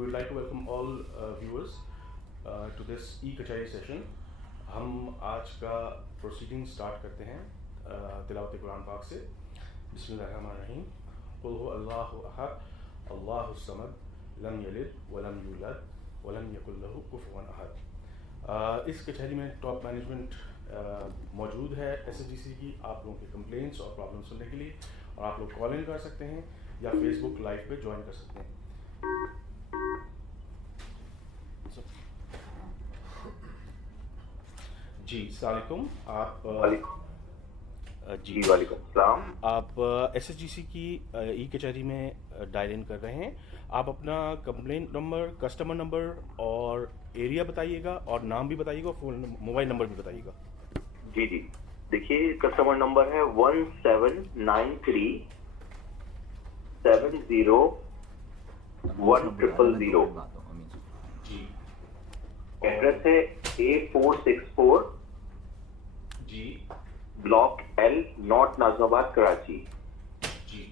We would like to welcome all viewers to this e-कचहरी session. हम आज का प्रोसीडिंग स्टार्ट करते हैं तिलावत कुरान पाक से। बिस्मिल्लाहिर्रहमानिर्रहीम। कुल हु अल्लाहु अहद अल्लाहु समद लम यलिद वलम यूलद वलम यकुल लहु कुफुवन अहद। इस कचहरी में टॉप मैनेजमेंट मौजूद है SSGC की, आप लोगों के कंप्लेंट्स और प्रॉब्लम सुनने के लिए, और आप लोग कॉल इन कर सकते हैं या फेसबुक लाइव पे ज्वाइन कर सकते हैं। जी अस्सलामुअलैकुम। आप जी वालेकुम सलाम। आप SSGC की ई कचहरी में डायल इन कर रहे हैं। आप अपना कंप्लेंट नंबर, कस्टमर नंबर और एरिया बताइएगा, और नाम भी बताइएगा, फोन मोबाइल नंबर भी बताइएगा। जी जी, देखिए कस्टमर नंबर है 1793 70 1000। जी। एड्रेस है A464 G block L, north Nazimabad, Karachi. जी।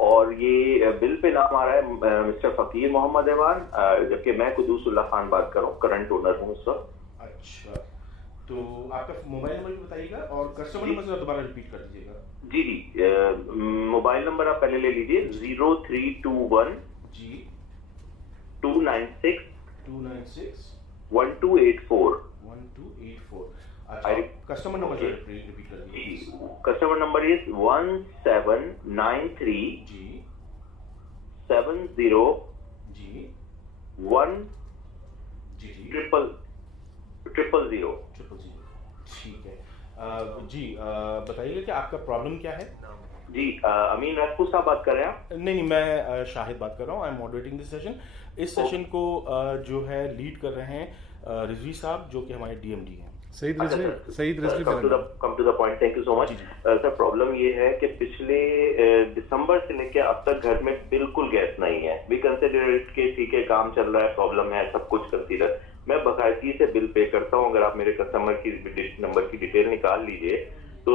और ये बिल पे नाम आ रहा है मिस्टर फकीर मोहम्मद ऐवान, जबकि मैं कुदूसुल्लाह खान बात कर रहा हूँ, करंट ओनर हूँ उस वक्त। अच्छा, तो आपका मोबाइल नंबर भी बताइएगा और कस्टमर नंबर से दोबारा रिपीट कर दीजिएगा। जी जी, मोबाइल नंबर आप पहले ले लीजिए 0321 जी 296 296 1284। 1284। अच्छा, कस्टमर नंबर से रिपीट कर दीजिए। कस्टमर नंबर इज 1793 जी 70 जी 1 जी जी ट्रिपल 000। ठीक है। जी बताइएगा कि आपका प्रॉब्लम क्या है। जी अमीन राजपूत साहब बात कर रहे हैं आप? नहीं, मैं शाहिद बात कर रहा हूँ। I am moderating this session. इस सेशन को जो है लीड कर रहे हैं रिजवी साहब, जो कि हमारे DMD हैं। Saeed Rizvi. Come to the point, thank you so much. Sir problem ये है कि पिछले दिसंबर से लेके अब तक घर में बिल्कुल गैस नहीं है। वी कंसिडर इट के ठीक है, काम चल रहा है, प्रॉब्लम है, सब कुछ कंसीडर। मैं बाकायदगी से बिल पे करता हूँ। अगर आप मेरे कस्टमर की नंबर की डिटेल निकाल लीजिए तो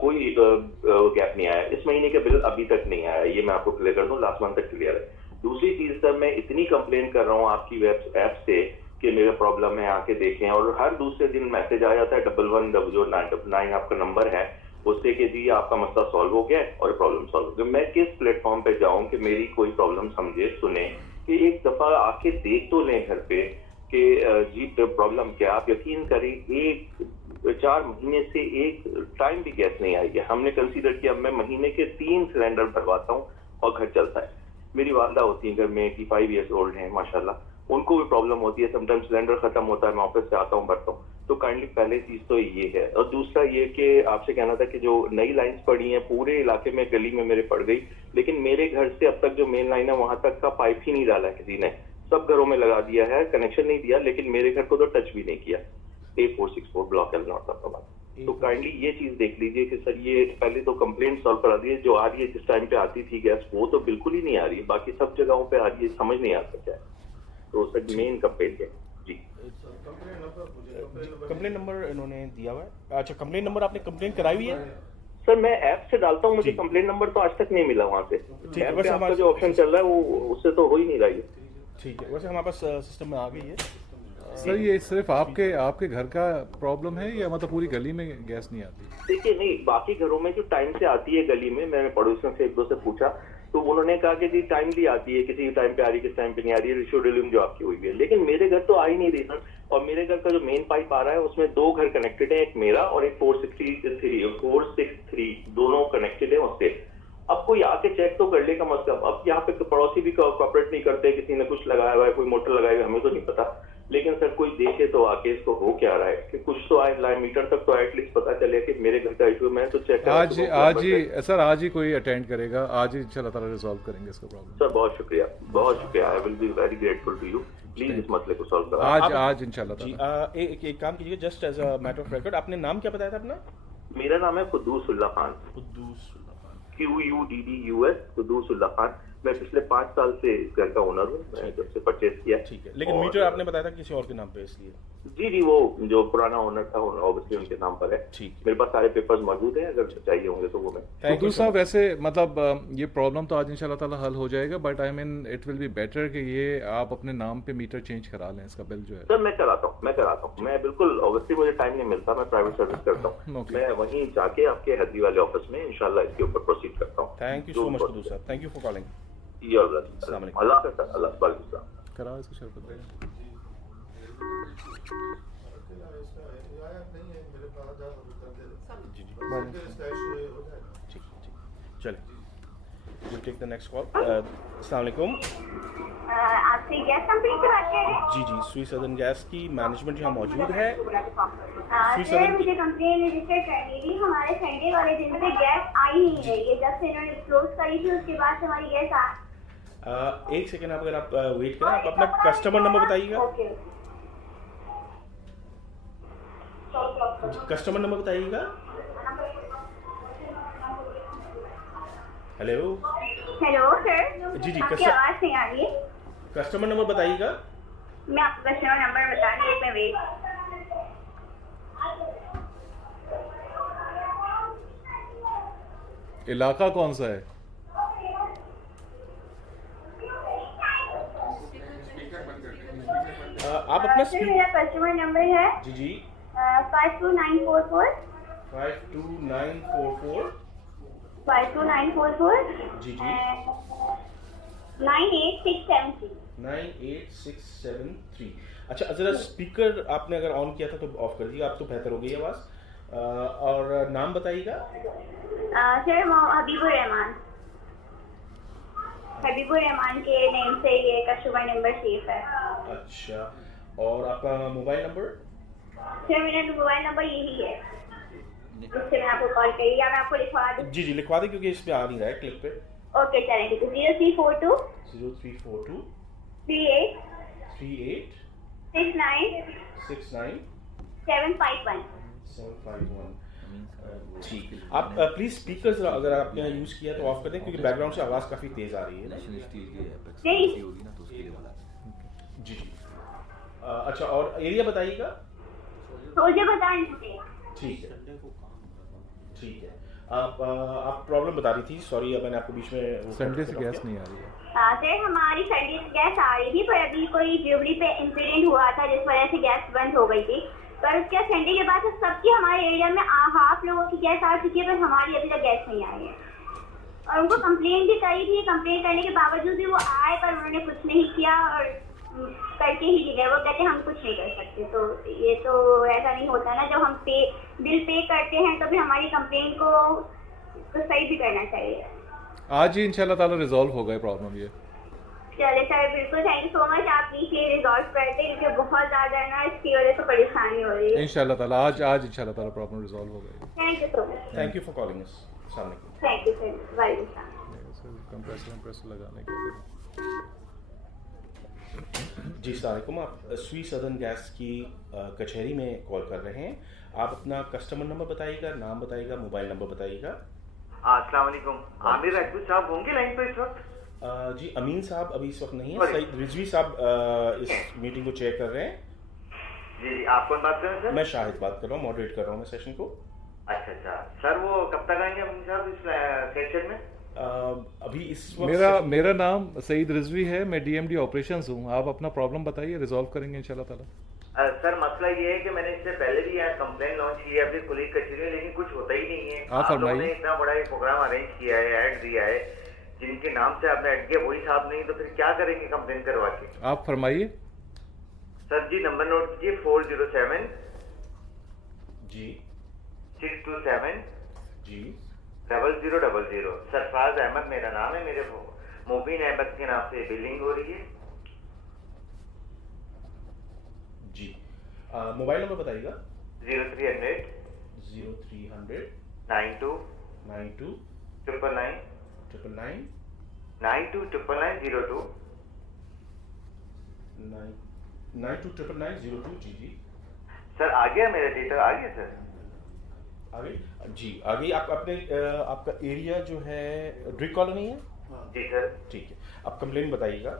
कोई गैप नहीं आया। इस महीने का बिल अभी तक नहीं आया, ये मैं आपको क्लियर कर दूं, लास्ट मंथ तक क्लियर है। दूसरी चीज सर, मैं इतनी कंप्लेन कर रहा हूँ आपकी वेब ऐप से कि मेरा प्रॉब्लम है, आके देखें, और हर दूसरे दिन मैसेज आ जाता है 111999 आपका नंबर है, उससे कि जी आपका मसला सॉल्व हो गया है और प्रॉब्लम सॉल्व हो गया। मैं किस प्लेटफॉर्म पे जाऊं कि मेरी कोई प्रॉब्लम समझे, सुने, कि एक दफा आके देख तो लें घर पे कि जी प्रॉब्लम क्या। आप यकीन करें, 4 महीने से एक टाइम भी गैस नहीं आई है। हमने कंसीडर किया, मैं महीने के 3 सिलेंडर भरवाता हूँ और घर चलता है। मेरी वालदा होती है घर में, 85 ईयर्स ओल्ड हैं माशाल्लाह, उनको भी प्रॉब्लम होती है। समटाइम्स सिलेंडर खत्म होता है, मैं ऑफिस से आता हूँ, भरता हूँ। तो काइंडली पहले चीज तो ये है। और दूसरा ये कि आपसे कहना था कि जो नई लाइंस पड़ी हैं पूरे इलाके में, गली में मेरे पड़ गई, लेकिन मेरे घर से अब तक जो मेन लाइन है वहां तक का पाइप ही नहीं डाला किसी ने। सब घरों में लगा दिया है, कनेक्शन नहीं दिया, लेकिन मेरे घर को तो टच भी नहीं किया। A464 block L, north Najmabad. तो काइंडली ये चीज देख लीजिए कि सर ये पहले तो कंप्लेंट सॉल्व करा दिए। जो आ रही है जिस टाइम पे आती थी गैस, वो तो बिल्कुल ही नहीं आ रही है, बाकी सब जगहों पे आ रही है, समझ नहीं आता क्या है। तो सर मेन कंप्लेंट है जी। कंप्लेंट नंबर इन्होंने दिया हुआ है। अच्छा, कंप्लेंट नंबर आपने कंप्लेंट कराई हुई है? सर मैं ऐप से डालता हूँ, मुझे कंप्लेंट नंबर तो आज तक नहीं मिला वहाँ से। ऐप पे आपका जो ऑप्शन चल रहा है वो उससे तो हो ही नहीं रहा है। ठीक है, वैसे हमारे पास सिस्टम में आ गई है। सर ये सिर्फ आपके घर का प्रॉब्लम है या मतलब पूरी गली में गैस नहीं आती? देखिए नहीं, बाकी घरों में जो टाइम से आती है गली में, मैंने पड़ोसियों से एक दो से पूछा तो उन्होंने कहा कि जी टाइमली आती है, किसी टाइम पे आ रही है, किस टाइम पे नहीं आ रही है, शेड्यूलिंग जो आपकी हुई है। लेकिन मेरे घर तो आ ही नहीं रही सर। और मेरे घर का जो मेन पाइप आ रहा है उसमें 2 घर कनेक्टेड है, एक मेरा और एक 463 दोनों कनेक्टेड है उससे। अब कोई आके चेक तो कर ले कम से कम। अब यहाँ पे तो पड़ोसी भी कोऑपरेट नहीं करते, किसी ने कुछ लगाया हुआ है, कोई मोटर लगाई हुई है, हमें तो नहीं पता। लेकिन सर कोई देखे तो आके इसको हो क्या रहा है कि कुछ तो आए, लाइन मीटर तक तो एटलीस्ट पता चले कि मेरे घर का इशू मैं तो चेक आज ही कोई अटेंड करेगा, आज ही इंशाल्लाह ताला रिजॉल्व करेंगे इसका प्रॉब्लम। सर बहुत शुक्रिया, बहुत शुक्रिया। I will be very grateful to you. Please इस मसले को सॉल्व करो आज इंशाल्लाह। एक काम कीजिए, just as a matter of record, आपने नाम क्या बताया था अपना? मेरा नाम है कुदूसुल्लाह खान, QUDDUS, कुदूसुल्लाह खान। मैं पिछले 5 साल से इस घर का ओनर हूँ, मैं जब से परचेज किया। ठीक है, लेकिन मीटर आपने बताया था किसी और के नाम पे, इसलिए। जी जी, वो जो पुराना ओनर था ऑब्वियसली उनके नाम पर है। ठीक, मेरे पास सारे पेपर्स मौजूद हैं, अगर चाहिए होंगे तो वो मैं Thank you तो so साहब much. वैसे मतलब ये प्रॉब्लम तो आज इंशाल्लाह ताला हल हो जाएगा, but I mean it will be better कि ये आप अपने नाम पे मीटर चेंज करा लें, इसका बिल जो है। सर मैं कराता हूँ मैं बिल्कुल, ऑब्वियसली मुझे टाइम नहीं मिलता, मैं प्राइवेट सर्विस करता हूँ, Okay. मैं वहीं जाके आपके हद्दी वाले ऑफिस में इंशाल्लाह इसके ऊपर प्रोसीड करता हूँ। Thank you so much Quddus साहब, थैंक यू फॉर कॉलिंग। अस्सलाम वालेकुम। अल्लाह हाफ़िज़ सर, अल्लाह वालेकुम। करा इसको शरबत दे। जी ठीक ठीक, चलिए we'll take the next call. अस्सलाम वालेकुम। आपसे गैस कंपनी से बात कर रहे हैं? जी जी, स्वी सदर्न गैस की मैनेजमेंट यहाँ मौजूद है। सर मुझे कंप्लेन रजिस्टर करनी थी। हमारे संडे वाले दिन पे गैस आई नहीं रही है। जब से इन्होंने क्लोज करी थी उसके बाद से हमारी गैस एक सेकेंड, अगर आप वेट करें, आप अपना कस्टमर नंबर बताइएगा। ओके कस्टमर नंबर बताइएगा। हेलो हेलो सर, जी, जी, आपकी आवाज़ नहीं आ रही है। कस्टमर नंबर बताइएगा। मैं आपको कस्टमर नंबर बता रही हूँ, एक में वेट। इलाका कौन सा है? आप अपना सर मेरा कस्टमर नंबर है जी जी 52944 52944 52944 जी जी 98673। 98673। अच्छा, ज़रा स्पीकर आपने अगर ऑन किया था तो ऑफ कर दिया, आप तो बेहतर हो गई आवाज़। और नाम बताइएगा। सर हबीबुर रहमान, हबीबुर रहमान के नेम से ये कस्टमर नंबर सेफ है। अच्छा, और आपका मोबाइल नंबर? सर मेरा मोबाइल नंबर यही है जिससे मैं आपको कॉल करी, या मैं आपको लिखवा दूँ? जी जी, लिखवा दें क्योंकि इस पे आ नहीं रहा है क्लिप पे। ओके चलेंगे। 0342 0342 38 38 69 69 751। 751। ठीक, आप प्लीज़ स्पीकर ज़रा अगर आपने यूज़ किया तो ऑफ कर दें क्योंकि बैकग्राउंड से आवाज़ काफ़ी तेज़ आ रही है ना। जी जी। अच्छा, और एरिया बताइएगा। मुझे बता दीजिए। ठीक है ठीक है। आप प्रॉब्लम बता रही थी, सॉरी मैंने आपको बीच में वो संडे से कर गैस दिया। नहीं आ रही है। सर हमारी सर्दी से गैस आ रही थी, पर अभी कोई ड्यूबली पे इंसिडेंट हुआ था जिस वजह से गैस बंद हो गई थी। पर उसके संडे के बाद से सबकी हमारे एरिया में हाफ लोगों की गैस आ चुकी है, पर हमारी अभी तक गैस नहीं आई है। और उनको कंप्लेन भी करी थी, कंप्लेन करने के बावजूद भी वो आए पर उन्होंने कुछ नहीं किया और करके ही गए। वो कहते हैं हम कुछ नहीं कर सकते। तो ये तो ऐसा नहीं होता ना, जब हम बिल पे करते हैं तो भी हमारी कंप्लेन को सही भी करना चाहिए। आज ही इंशाल्लाह ताला रिजॉल्व होगा ये प्रॉब्लम ये। चले सर, बिल्कुल थैंक यू सो मच। आप प्लीज ये रिजॉल्व करते हैं क्योंकि बहुत ज़्यादा ना इसकी वजह से परेशानी हो रही है। इंशाल्लाह ताला आज इंशाल्लाह ताला प्रॉब्लम रिजॉल्व हो गई। Thank you so much. Thank you for calling us. अस्सलाम वालेकुम। थैंक यू सर, वालेकुम सलाम। कंप्रेसर लगाने के लिए। जी अस्सलाम वालेकुम। आप स्वी सदर्न गैस की कचहरी में कॉल कर रहे हैं। आप अपना कस्टमर नंबर बताइएगा, नाम बताइएगा, मोबाइल नंबर बताइएगा। अस्सलाम वालेकुम। आमिर राजपूत साहब होंगे लाइन पे इस वक्त? जी अमीन साहब अभी इस वक्त नहीं है, सईद रिजवी साहब इस मीटिंग को चेयर कर रहे हैं। जी आप कौन बात कर रहे हैं सर? मैं शाहिद बात कर रहा हूँ, मॉडरेट कर रहा हूँ मैं सेशन को। अच्छा सर, वो कब तक आएंगे अमीन साहब इस सेशन में? अभी इस वक्त मेरा नाम सईद रिजवी है, मैं डीएमडी ऑपरेशंस हूँ। आप अपना प्रॉब्लम बताइए, रिजॉल्व करेंगे इंशाल्लाह ताला। सर मसला ये है कि मैंने इससे पहले भी यहाँ कंप्लेन लॉन्च किया है अपनी कुलीग कचहरी में, लेकिन कुछ होता ही नहीं है। आप लोगों ने इतना बड़ा एक प्रोग्राम अरेंज किया है, ऐड दिया है, जिनके नाम से आपने ऐड किया वही साहब नहीं, तो फिर क्या करेंगे कंप्लेन करवा के? आप फरमाइए। सर जी नंबर नोट कीजिए 407 जी 627 जी 0000। सरफराज अहमद मेरा नाम है, मेरे मुबीन अहमद के नाम से बिलिंग हो रही है। जी मोबाइल नंबर बताइएगा। 0300 0300 92 92 999 999 929902 929902। जी जी सर आ गया मेरा डेटा, आ गया सर। आगे जी आगे आप अपने आपका एरिया जो है ड्रिक कॉलोनी है। जी सर। ठीक है, आप कंप्लेन बताइएगा।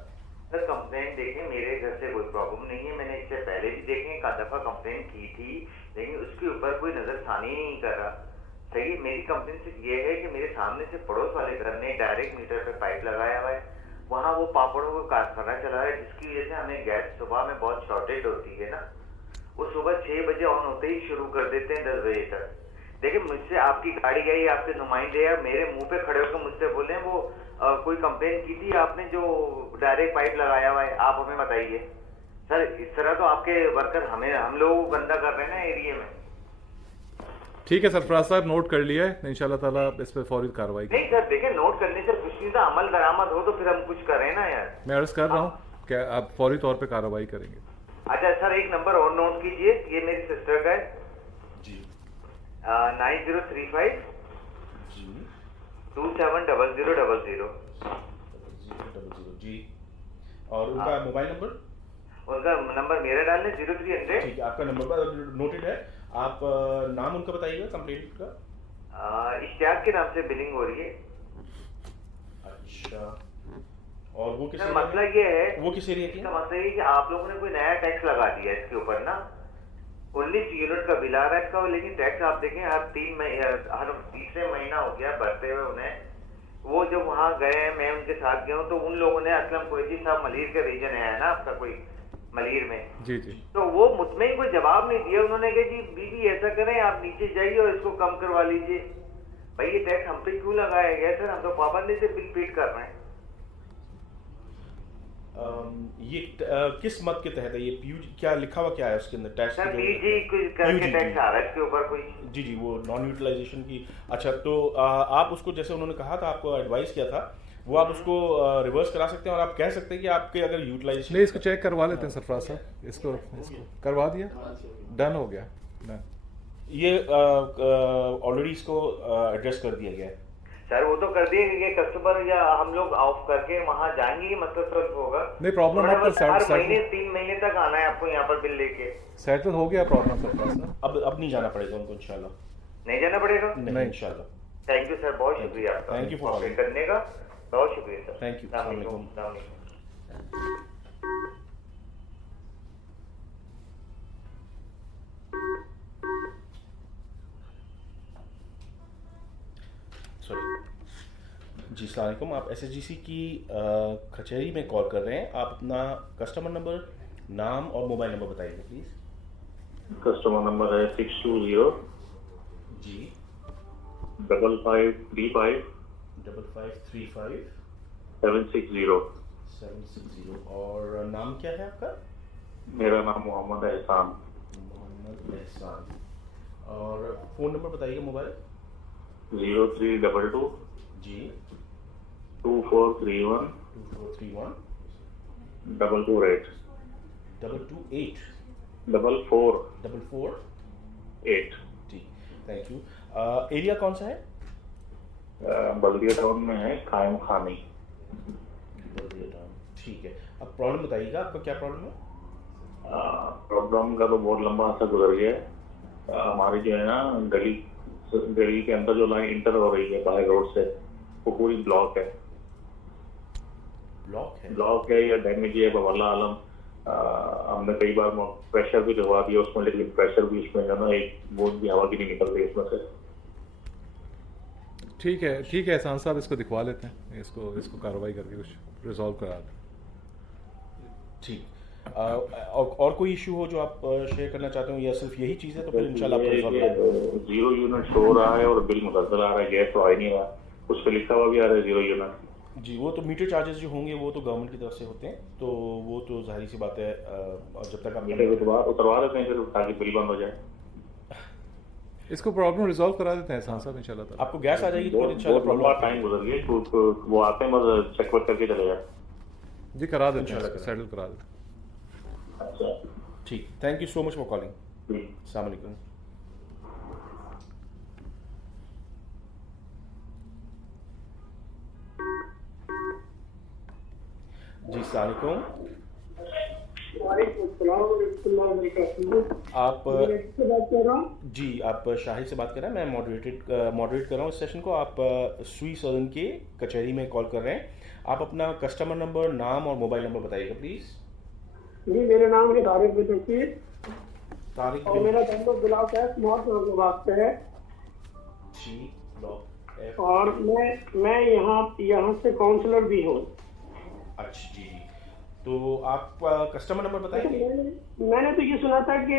सर कंप्लेंट देखें, मेरे घर से कोई प्रॉब्लम नहीं है, मैंने इससे पहले भी देखें एक आध दफा कंप्लेंट की थी, लेकिन उसके ऊपर कोई नजरसानी नहीं कर रहा। सही, मेरी कंप्लेन सिर्फ ये है कि मेरे सामने से पड़ोस वाले घर ने डायरेक्ट मीटर पे पाइप लगाया हुआ है, वहाँ वो पापड़ों का कारखाना चला रहा है, जिसकी वजह से हमें गैस सुबह में बहुत शॉर्टेज होती है ना। वो सुबह 6 बजे ऑन होते ही शुरू कर देते हैं 10 बजे तक। देखिए, मुझसे आपकी गाड़ी गई, आपके नुमाइंदे या मेरे मुंह पे खड़े होकर मुझसे बोले वो कोई कंप्लेन की थी आपने जो डायरेक्ट पाइप लगाया हुआ है, आप हमें बताइए सर। इस तरह तो आपके वर्कर हम लोग गंदा कर रहे हैं ना एरिया में। ठीक है सरफराज साहब, नोट कर लिया है, इंशाल्लाह ताला इस पे फौरी कार्रवाई करें। नहीं सर, देखिए नोट करने से कुछ नहीं था, अमल दरामद हो तो फिर हम कुछ करें ना यार। मैं अर्ज कर रहा हूँ क्या आप फौरी तौर पे कार्रवाई करेंगे? अच्छा सर, एक नंबर और नोट कीजिए, ये मेरी सिस्टर का है जी 9035 जी 270000। जी, और उनका मोबाइल नंबर? उनका नंबर मेरा डालने 0300। ठीक है, आपका नंबर नोटेड है। आप नाम उनका बताइएगा कंप्लेंट का। इश्तियाक के नाम से बिलिंग हो रही है। अच्छा, और वो किस मसला ये है, वो किस एरिया की? इसका मसला ये कि आप लोगों ने कोई नया टैक्स लगा दिया है इसके ऊपर ना। 19 यूनिट का बिल आ रहा है इसका, लेकिन टैक्स आप देखें हर तीसरे महीना हो गया भरते हुए उन्हें। वो जब वहाँ गए, मैं उनके साथ गया हूँ, तो उन लोगों ने असलम कुरैशी साहब मलीर के रीजन है ना आपका कोई मलीर में, जी जी, तो वो मुतमईन कोई जवाब नहीं दिया। उन्होंने कहा जी बीबी ऐसा करें, आप नीचे जाइए और इसको कम करवा लीजिए। भाई ये टैक्स हम पे क्यों लगाया गया सर? हम तो पाबंदी से बिल पेड कर रहे हैं। ये किस मत के तहत है ये? पीयूजी क्या लिखा हुआ क्या है उसके अंदर? टैक्स सर पीजी करके टैक्स आ रहा है इसके ऊपर कोई। जी जी, वो नॉन यूटिलाइजेशन की। अच्छा, तो आप उसको जैसे उन्होंने कहा था, आपको एडवाइस किया था, वो आप उसको रिवर्स करा सकते हैं और आप कह सकते हैं कि आपके अगर यूटिलाइजेशन नहीं, इसको चेक करवा लेते हैं सरफराज साहब, इसको करवा दिया, डन हो गया, डन। ये ऑलरेडी इसको एड्रेस कर दिया गया है सर। वो तो कर दिए कि कस्टमर या हम लोग ऑफ करके वहाँ जाएंगे, ये मतलब सॉल्व होगा। नहीं, प्रॉब्लम आपका हर महीने 3 महीने तक आना है आपको यहाँ पर बिल लेके। सेटल हो गया प्रॉब्लम सरफराज साहब। अब नहीं जाना पड़ेगा उनको इंशाल्लाह। नहीं जाना पड़ेगा? नहीं इंशाल्लाह। थैंक यू सर, बहुत शुक्रिया आपका, थैंक यू फॉर कॉपरेट करने का, बहुत शुक्रिया सर। Thank you. अस्सलाम वालेकुम। अस्सलाम वालेकुम। जी अस्सलाम वालेकुम, आप SHGC की कचहरी में कॉल कर रहे हैं। आप अपना कस्टमर नंबर, नाम और मोबाइल नंबर बताइए प्लीज़। कस्टमर नंबर है 620 जी 5535 5535 760। 760। और नाम क्या है आपका? मेरा नाम मोहम्मद एहसान। मोहम्मद एहसान। और फ़ोन नंबर बताइए मोबाइल। 0322 जी 2431 2431 228 228 448। जी, थैंक यू। एरिया कौन सा है? बल्दिया टाउन में है, कायम खानी। ठीक है, अब प्रॉब्लम बताइएगा, आपका क्या प्रॉब्लम है? प्रॉब्लम का तो बहुत लंबा अर्सा गुजर गया है। हमारी जो है ना गली के अंदर जो लाइन इंटर हो रही है बाहर रोड से, वो पूरी ब्लॉक है। ब्लॉक है या डैमेज है, वल्लाह आलम। हमने कई बार प्रेशर भी लगवा दिया उसमें, लेकिन प्रेशर भी उसमें जो ना एक बूंद भी हवा की नहीं निकल रही उसमें से। ठीक है एहसान साहब, इसको दिखवा लेते हैं, इसको कार्रवाई करके कुछ रिजॉल्व करा दें। ठीक। और कोई इशू हो जो आप शेयर करना चाहते हो या सिर्फ यही चीज़ है? तो फिर इंशाल्लाह आपको रिजॉल्व करा देंगे। 0 यूनिट शो हो रहा है और बिल मुसलसल आ रहा है, गैस तो आ ही नहीं रहा, उस पर लिखा हुआ भी आ रहा है 0 यूनिट। जी, वो तो मीटर चार्जेस जो होंगे वो तो गवर्नमेंट की तरफ से होते हैं, तो वो तो जाहिर सी बात है। और जब तक आप उतरवा देते हैं फिर ताकि बिल बंद हो जाए। इसको प्रॉब्लम रिजॉल्व करा देते हैं एहसान साहब इंशाल्लाह ताला। आपको गैस आ जाएगी तो फिर इंशाल्लाह बहुत लंबा टाइम गुजर गया, वो आते हैं बस चेक वक करके चले जाए। जी करा देते हैं, इंशाल्लाह सेटल करा देते हैं। अच्छा ठीक, thank you so much for calling. जी। अस्सलाम वालेकुम। जी अस्सलाम वालेकुम। आप जी, आप शाहिद से बात कर रहे हैं। मैं मॉडरेट कर रहा हूँ इस सेशन को। आप सुई सदन के कचहरी में कॉल कर रहे हैं। आप अपना कस्टमर नंबर, नाम और मोबाइल नंबर बताइएगा प्लीज़। जी, मेरा नाम है तारिक बिन तारिक और मेरा नंबर ब्लॉक है, स्मार्ट वास्ते है 3 ब्लॉक F। और मैं यहाँ से काउंसलर भी हूँ। अच्छा जी, तो आप कस्टमर नंबर बताएंगे? मैंने तो ये सुना था कि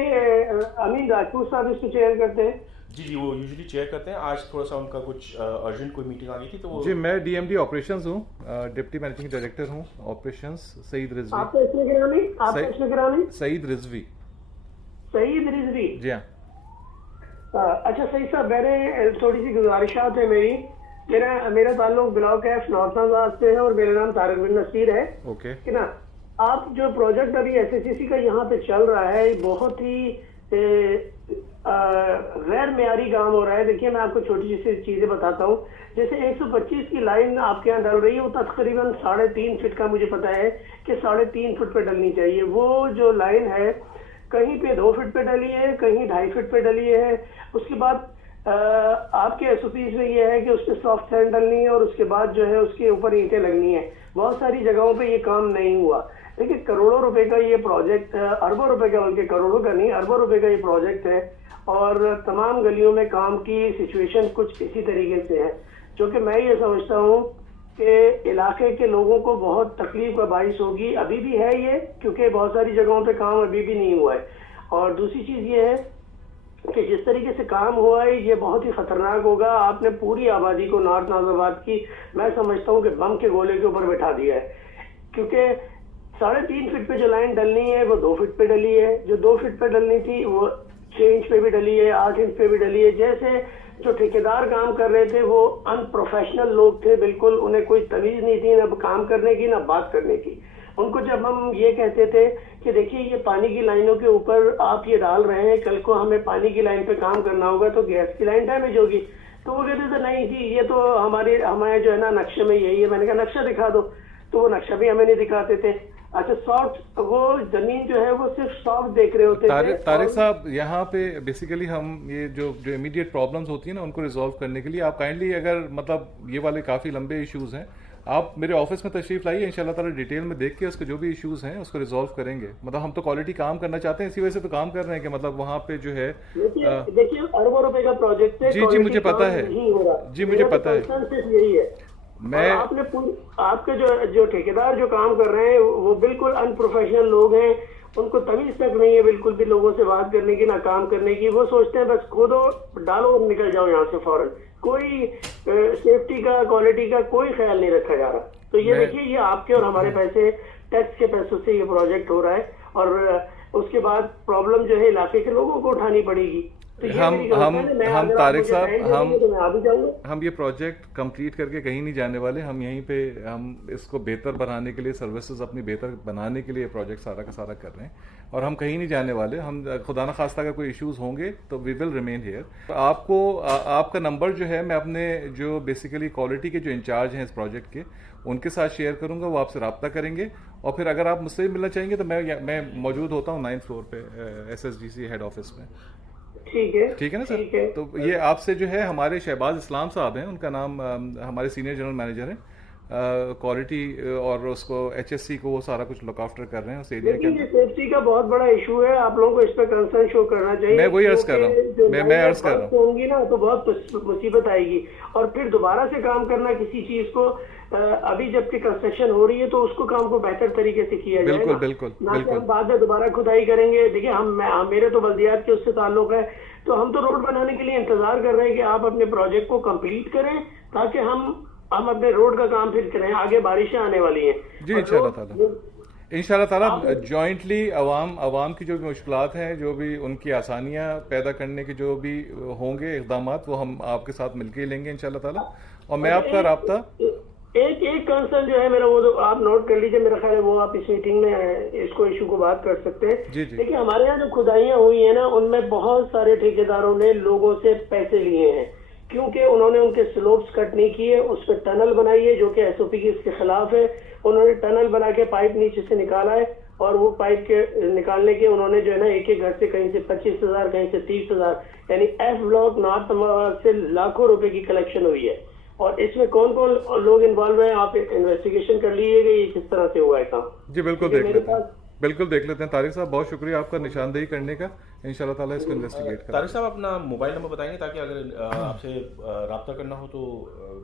अमीन राजपूत साहब इसको चेयर करते हैं। जी, वो यूजुअली चेयर करते हैं। आज थोड़ा सा उनका कुछ अर्जेंट कोई मीटिंग आ गई थी तो वो... जी, मैं डीएमडी ऑपरेशंस हूँ, डिप्टी मैनेजिंग डायरेक्टर हूँ ऑपरेशंस, सईद रिजवी। आपका इसमें गिरानी सईद रिजवी। सईद रिजवी, जी हाँ। अच्छा सईद साहब, मैंने थोड़ी सी गुजारिशात है मेरी। मेरा ताल्लुक ब्लॉक F नौरताबाद से है और मेरा नाम तारिक बिन नसीर है। ओके। कि ना, आप जो प्रोजेक्ट अभी SSCC का यहाँ पे चल रहा है, बहुत ही गैर मेयारी काम हो रहा है। देखिए, मैं आपको छोटी सी चीजें बताता हूँ। जैसे 125 की लाइन आपके यहाँ डल रही है, वो तकरीबन 3.5 फीट का मुझे पता है कि 3.5 फुट पे डलनी चाहिए। वो जो लाइन है कहीं पे 2 फीट पे डली है, कहीं 2.5 फीट पे डली है। उसके बाद आपके SOPs में ये है कि उस पर सॉफ्ट सैंड डलनी है और उसके बाद जो है उसके ऊपर ईंटें लगनी है। बहुत सारी जगहों पे ये काम नहीं हुआ। देखिए, करोड़ों रुपए का ये प्रोजेक्ट, अरबों रुपए का, बल्कि करोड़ों का नहीं, अरबों रुपए का ये प्रोजेक्ट है और तमाम गलियों में काम की सिचुएशन कुछ इसी तरीके से है, जो कि मैं ये समझता हूँ कि इलाके के लोगों को बहुत तकलीफ का बाइस होगी। अभी भी है ये, क्योंकि बहुत सारी जगहों पे काम अभी भी नहीं हुआ है। और दूसरी चीज ये है कि जिस तरीके से काम हुआ है ये बहुत ही खतरनाक होगा। आपने पूरी आबादी को नॉर्थ नाजिराबाद की, मैं समझता हूँ कि बम के गोले के ऊपर बैठा दिया है, क्योंकि 3.5 फीट पे जो लाइन डलनी है वो 2 फीट पे डली है, जो 2 फीट पे डलनी थी वो 6 इंच पे भी डली है, 8 इंच पे भी डली है। जैसे जो ठेकेदार काम कर रहे थे वो अनप्रोफेशनल लोग थे, बिल्कुल उन्हें कोई तमीज नहीं थी, ना काम करने की ना बात करने की। उनको जब हम ये कहते थे कि देखिए ये पानी की लाइनों के ऊपर आप ये डाल रहे हैं, कल को हमें पानी की लाइन पे काम करना होगा तो गैस की लाइन डैमेज होगी, तो वो कहते थे नहीं जी ये तो हमारे जो है ना नक्शे में यही है। मैंने कहा नक्शा दिखा दो, तो वो नक्शा भी हमें नहीं दिखाते थे। अच्छा, सॉफ्ट वो जमीन जो है वो सिर्फ सॉफ्ट देख रहे होते थे। तारिक साहब, यहाँ पे बेसिकली हम ये जो इमीडिएट प्रॉब्लम्स होती है ना उनको रिजॉल्व करने के लिए आप काइंडली, अगर मतलब ये वाले काफ़ी लंबे इश्यूज हैं, आप मेरे ऑफिस में तशरीफ लाइए, इंशाल्लाह ताला डिटेल में देख के उसके जो भी इश्यूज हैं उसको रिजॉल्व करेंगे। मतलब हम तो क्वालिटी काम करना चाहते हैं, इसी वजह से तो काम कर रहे हैं कि मतलब वहाँ पे जो है देखिए अरबों रुपए का प्रोजेक्ट है। जी मुझे पता है, जी मुझे पता है। सिर्फ यही है, मैं आपके जो ठेकेदार जो काम कर रहे हैं वो बिल्कुल अनप्रोफेशनल लोग हैं, उनको तमीज तक नहीं है बिल्कुल भी लोगों से बात करने की ना काम करने की। वो सोचते हैं बस खोदो डालो और निकल जाओ यहाँ से फौरन, कोई सेफ्टी का क्वालिटी का कोई ख्याल नहीं रखा जा रहा। तो ये देखिए, ये आपके और हमारे पैसे, टैक्स के पैसों से ये प्रोजेक्ट हो रहा है और उसके बाद प्रॉब्लम जो है इलाके के लोगों को उठानी पड़ेगी। तो हम तारिक साहब, हम ये प्रोजेक्ट कंप्लीट करके कहीं नहीं जाने वाले। हम यहीं पे हम इसको बेहतर बनाने के लिए, सर्विसेज अपनी बेहतर बनाने के लिए प्रोजेक्ट सारा का सारा कर रहे हैं और हम कहीं नहीं जाने वाले। हम खुदा न खास्ता अगर कोई इश्यूज होंगे तो वी विल रिमेन हियर। आपको आपका नंबर जो है मैं अपने जो बेसिकली क्वालिटी के जो इंचार्ज हैं इस प्रोजेक्ट के उनके साथ शेयर करूंगा, वो आपसे रब्ता करेंगे और फिर अगर आप मुझसे मिलना चाहेंगे तो मैं मौजूद होता हूँ 9th फ्लोर पे SSDC हेड ऑफिस में। ठीक है ना सर? तो ये आपसे जो है हमारे शहबाज इस्लाम साहब हैं, उनका नाम हमारे सीनियर जनरल मैनेजर हैं क्वालिटी और उसको HSC को वो सारा कुछ लुक आफ्टर कर रहे हैं उस एरिया के अंदर। सेफ्टी का बहुत बड़ा इशू है, आप लोगों को इस पर कंसर्न शो करना चाहिए। मैं वही अर्ज कर रहा हूँ, मैं अर्ज कर रहा हूँ। होंगी ना तो बहुत मुसीबत आएगी और फिर दोबारा से काम करना किसी चीज को, अभी जबकि कंस्ट्रक्शन हो रही है तो उसको काम को बेहतर तरीके से किया जाए। बिल्कुल बिल्कुल बिल्कुल। बाद में दोबारा खुदाई करेंगे। देखिए मेरे तो बल्दियात के उससे ताल्लुक है, तो हम तो रोड बनाने के लिए इंतजार कर रहे हैं कि आप अपने प्रोजेक्ट को कंप्लीट करें ताकि हम अपने रोड का काम फिर करें। आगे बारिशें आने वाली हैं जी इंशाल्लाह ताला जॉइंटली अवाम की जो भी मुश्किलात हैं, जो भी उनकी आसानियां पैदा करने के जो भी होंगे इक़दाम, वो हम आपके साथ मिलकर ही लेंगे इंशाल्लाह ताला। और मैं आपका राब्ता एक कंसर्न जो है मेरा, वो तो आप नोट कर लीजिए, मेरा ख्याल है वो आप इस मीटिंग में इसको इशू को बात कर सकते हैं। देखिए हमारे यहाँ जो खुदाइयाँ हुई है ना, उनमें बहुत सारे ठेकेदारों ने लोगों से पैसे लिए हैं क्योंकि उन्होंने उनके स्लोप्स कट नहीं किए, उस पर टनल बनाई है जो कि SOP के इसके खिलाफ है। उन्होंने टनल बना के पाइप नीचे से निकाला है और वो पाइप के निकालने के उन्होंने जो है ना एक एक घर से कहीं से 25,000 कहीं से 30,000, यानी F ब्लॉक नॉर्थ से लाखों रुपए की कलेक्शन हुई है। और इसमें कौन कौन लोग इन्वॉल्व हैं आप इन्वेस्टिगेशन कर लीजिएगा, ये किस तरह से हुआ है काम। जी बिल्कुल देख लेते हैं। बिल्कुल देख लेते हैं। तारिक साहब बहुत शुक्रिया आपका निशानदेही करने का, इंशाल्लाह ताला इसको इन्वेस्टिगेट करें। तारिक साहब अपना मोबाइल नंबर बताएंगे ताकि अगर आपसे रब्ता करना हो तो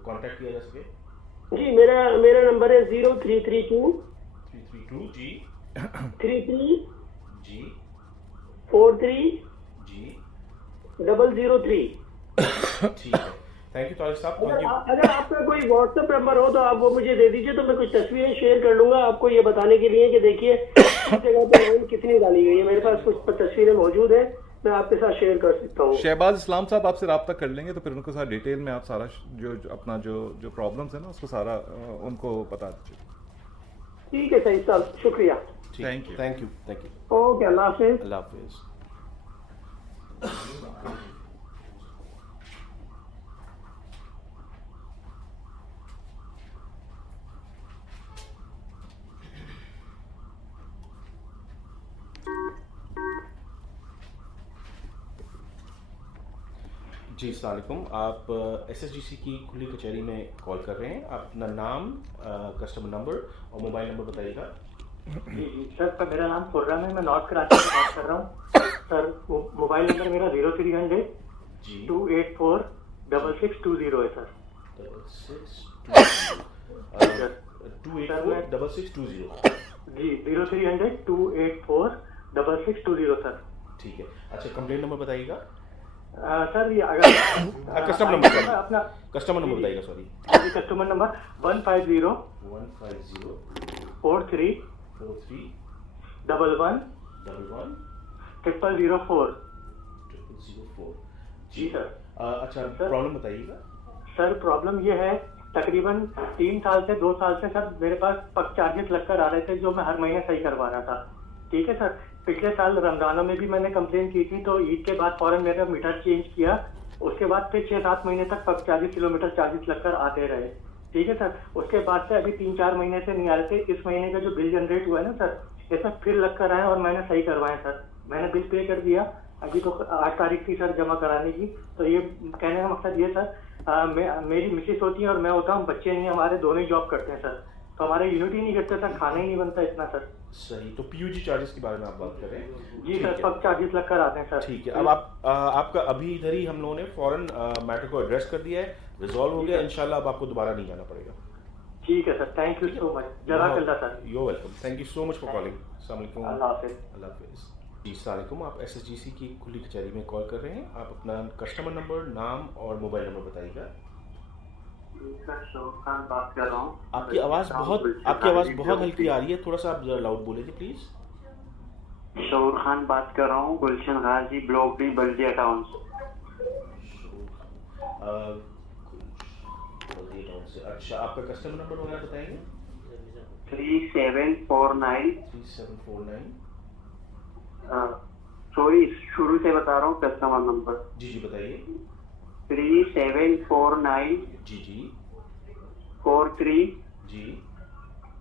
कांटेक्ट किया जा सके। जी मेरा नंबर है 0332 जी 33 जी 43 जी 003। ठीक है, थैंक यू तारिक साहब। अगर आपका कोई व्हाट्सएप नंबर हो तो आप वो मुझे दे दीजिए, तो मैं कुछ तस्वीरें शेयर कर लूंगा आपको ये बताने के लिए कि देखिए किस जगह पे लाइन कितनी डाली गई है। मेरे पास कुछ तस्वीरें मौजूद है, मैं आपके साथ शेयर कर सकता हूँ। शहबाज इस्लाम साहब आपसे रब्ता कर लेंगे तो फिर उनको सारा डिटेल में आप सारा अपना जो प्रॉब्लम्स है ना उसको सारा उनको बता दीजिए। ठीक है सही साहब, शुक्रिया। Thank you thank you. Okay, अल्लाह हाफिज। अल्लाह हाफिज। जी अस्सलाम वालेकुम। आप SSGC की खुली कचहरी में कॉल कर रहे हैं। आप अपना नाम, कस्टमर नंबर और मोबाइल नंबर बताइएगा। जी सर, मेरा नाम खुर्रम है, मैं नॉर्थ कराची से बात कर रहा हूँ। सर मोबाइल नंबर मेरा 0300 284 6620 है सर। 284-6620 जी 0300 284 6620 सर। ठीक है। अच्छा, कंप्लेंट नंबर बताइएगा। सर ये अगर कस्टमर नंबर अपना कस्टमर नंबर बताइएगा। Sorry, customer number 150 43 11 0004। जी सर। अच्छा, प्रॉब्लम बताइएगा। सर प्रॉब्लम ये है, तकरीबन 3 साल से 2 साल से सर मेरे पास पक चार्जेस लगकर आ रहे थे जो मैं हर महीने सही करवा रहा था। ठीक है सर, पिछले साल रमजानों में भी मैंने कंप्लेन की थी, तो ईद के बाद फौरन मेरा मीटर चेंज किया। उसके बाद फिर 6-7 महीने तक पक चार्जेस किलोमीटर चार्जेस लगकर आते रहे। ठीक है सर, उसके बाद से अभी 3-4 महीने से नहीं आ रहे थे। इस महीने का जो बिल जनरेट हुआ है ना सर, इसमें फिर लगकर आए और मैंने सही करवाए सर। मैंने बिल पे कर दिया, अभी तो 8 तारीख थी सर जमा कराने की। तो ये कहने का मकसद ये सर, मेरी मिसेस होती है और मैं होता हूँ, बच्चे नहीं, हमारे दोनों ही जॉब करते हैं सर, तो हमारे यूनिट ही नहीं करते सर, खाना ही नहीं बनता इतना सर। सही, तो PUG चार्जेस के बारे में आप बात कर रहे हैं? जी सर, पक चार्जेस लगकर आते हैं सर। ठीक है। अब आपका अभी इधर ही हम लोगों ने फौरन मैटर को एड्रेस कर दिया है, रिजॉल्व हो गया इंशाल्लाह। अब आपको दोबारा नहीं जाना पड़ेगा। ठीक है sir, thank you so much. जज़ाकल्लाह sir. You are welcome, thank you so much for calling. अस्सलाम वालेकुम। अल्लाह हाफिज। अल्लाह हाफिज। जी अस्सलाम वालेकुम, आप SSGC की खुली कचहरी में कॉल कर रहे हैं। आप अपना कस्टमर नंबर, नाम और मोबाइल नंबर बताइएगा। खान बात कर रहा हूँ। आपकी आवाज़ बहुत हल्की आ रही है, थोड़ा सा आप जरा लाउड बोलेंगे प्लीज। शऊर खान बात कर रहा हूँ, गुलशन गाजी, ब्लॉक डी, बल्दिया टाउन से। अच्छा, आपका कस्टमर नंबर वगैरह बताएंगे? 3749। सॉरी, शुरू से बता रहा हूँ कस्टमर नंबर। जी बताइए। 3749 जी 43 जी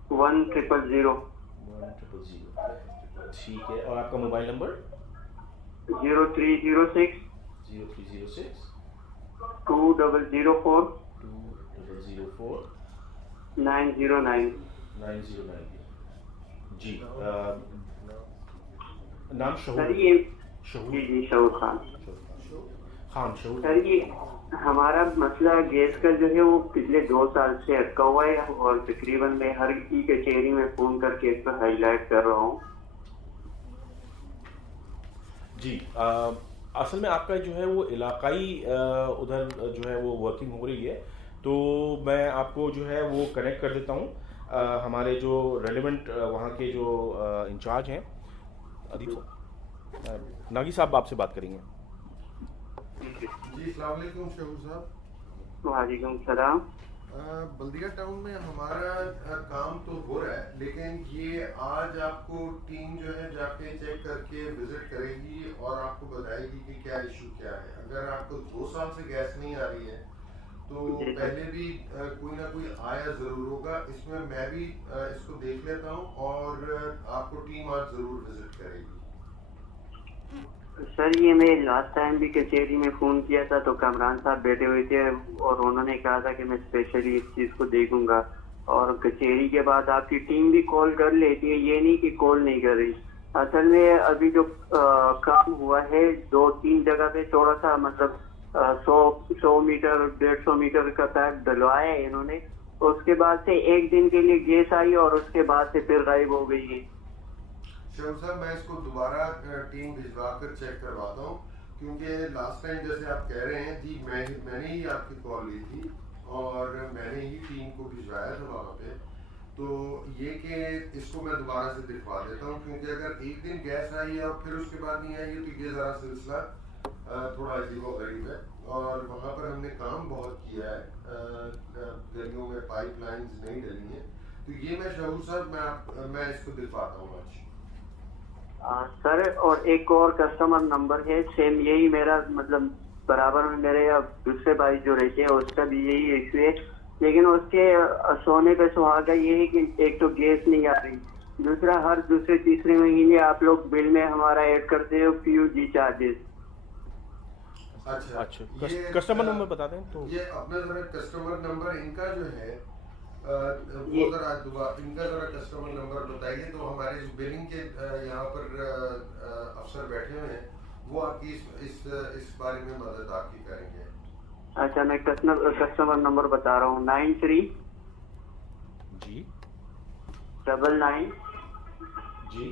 1000। ठीक है, और आपका मोबाइल नंबर? 0306 2004 909। जी, नाम सर ये जी शऊर खान। सर ये हमारा मसला गैस का जो है वो पिछले 2 साल से अटका हुआ है और तकरीबन मैं हर की कचहरी में फोन करके इसको हाईलाइट कर रहा हूँ। जी, असल में आपका जो है वो इलाकाई उधर जो है वो वर्किंग हो रही है, तो मैं आपको जो है वो कनेक्ट कर देता हूँ। हमारे जो रेलिवेंट वहाँ के जो इंचार्ज हैं, अदीब साहब, नागी साहब आपसे बात करेंगे। जी अस्सलाम वालेकुम शहूर साहब। वालेकुम सलाम। बल्दिया टाउन में हमारा काम तो हो रहा है, लेकिन ये आज आपको टीम जो है जाके चेक करके विजिट करेगी और आपको बताएगी कि क्या इशू क्या है। अगर आपको 2 साल से गैस नहीं आ रही है तो पहले भी कोई ना कोई आया जरूर होगा। इसमें मैं भी इसको देख लेता हूँ और आपको टीम आज जरूर विजिट करेगी। सर ये मैं लास्ट टाइम भी कचहरी में फोन किया था तो कामरान साहब बैठे हुए थे और उन्होंने कहा था कि मैं स्पेशली इस चीज को देखूंगा। और कचेरी के बाद आपकी टीम भी कॉल कर लेती है, ये नहीं कि कॉल नहीं कर रही। असल में अभी जो काम हुआ है 2-3 जगह पे थोड़ा सा मतलब 100 मीटर 150 मीटर का पैक डलवाया है इन्होंने, उसके बाद से एक दिन के लिए गैस आई और उसके बाद से फिर गायब हो गई है। शहूर साहब मैं इसको दोबारा टीम भिजवा कर चेक करवाता हूँ, क्योंकि लास्ट टाइम जैसे आप कह रहे हैं जी मैंने ही आपकी कॉल ली थी और मैंने ही टीम को भिजवाया था वहाँ पे, तो ये कि इसको मैं दोबारा से दिखवा देता हूँ, क्योंकि अगर एक दिन गैस आई है और फिर उसके बाद नहीं आई है तो ये ज़रा सिलसिला थोड़ा अजीब-ओ-गरीब है। और वहाँ पर हमने काम बहुत किया है, गलियों में पाइपलाइंस नहीं डली हैं, तो ये मैं शहूर साहब मैं इसको दिखवाता हूँ आज। सर और एक और कस्टमर नंबर है सेम यही मेरा, मतलब बराबर में मेरे अब दूसरे भाई जो रहते हैं उसका भी यही इशू है, लेकिन उसके सोने पे सुहागा ये है कि एक तो गैस नहीं आ रही, दूसरा हर दूसरे तीसरे महीने आप लोग बिल में हमारा ऐड करते हो PUG चार्जेस। अच्छा कस्टमर नंबर बता दें तो ये अपना जरा कस्टमर नंबर इनका जो है वो जरा इनका जरा कस्टमर नंबर बताइए, तो हमारे जो बिलिंग के यहाँ पर अफसर बैठे हुए हैं वो आपकी इस बारे में मदद आपकी करेंगे। अच्छा मैं कस्टमर नंबर बता रहा हूँ 93 जी 99 जी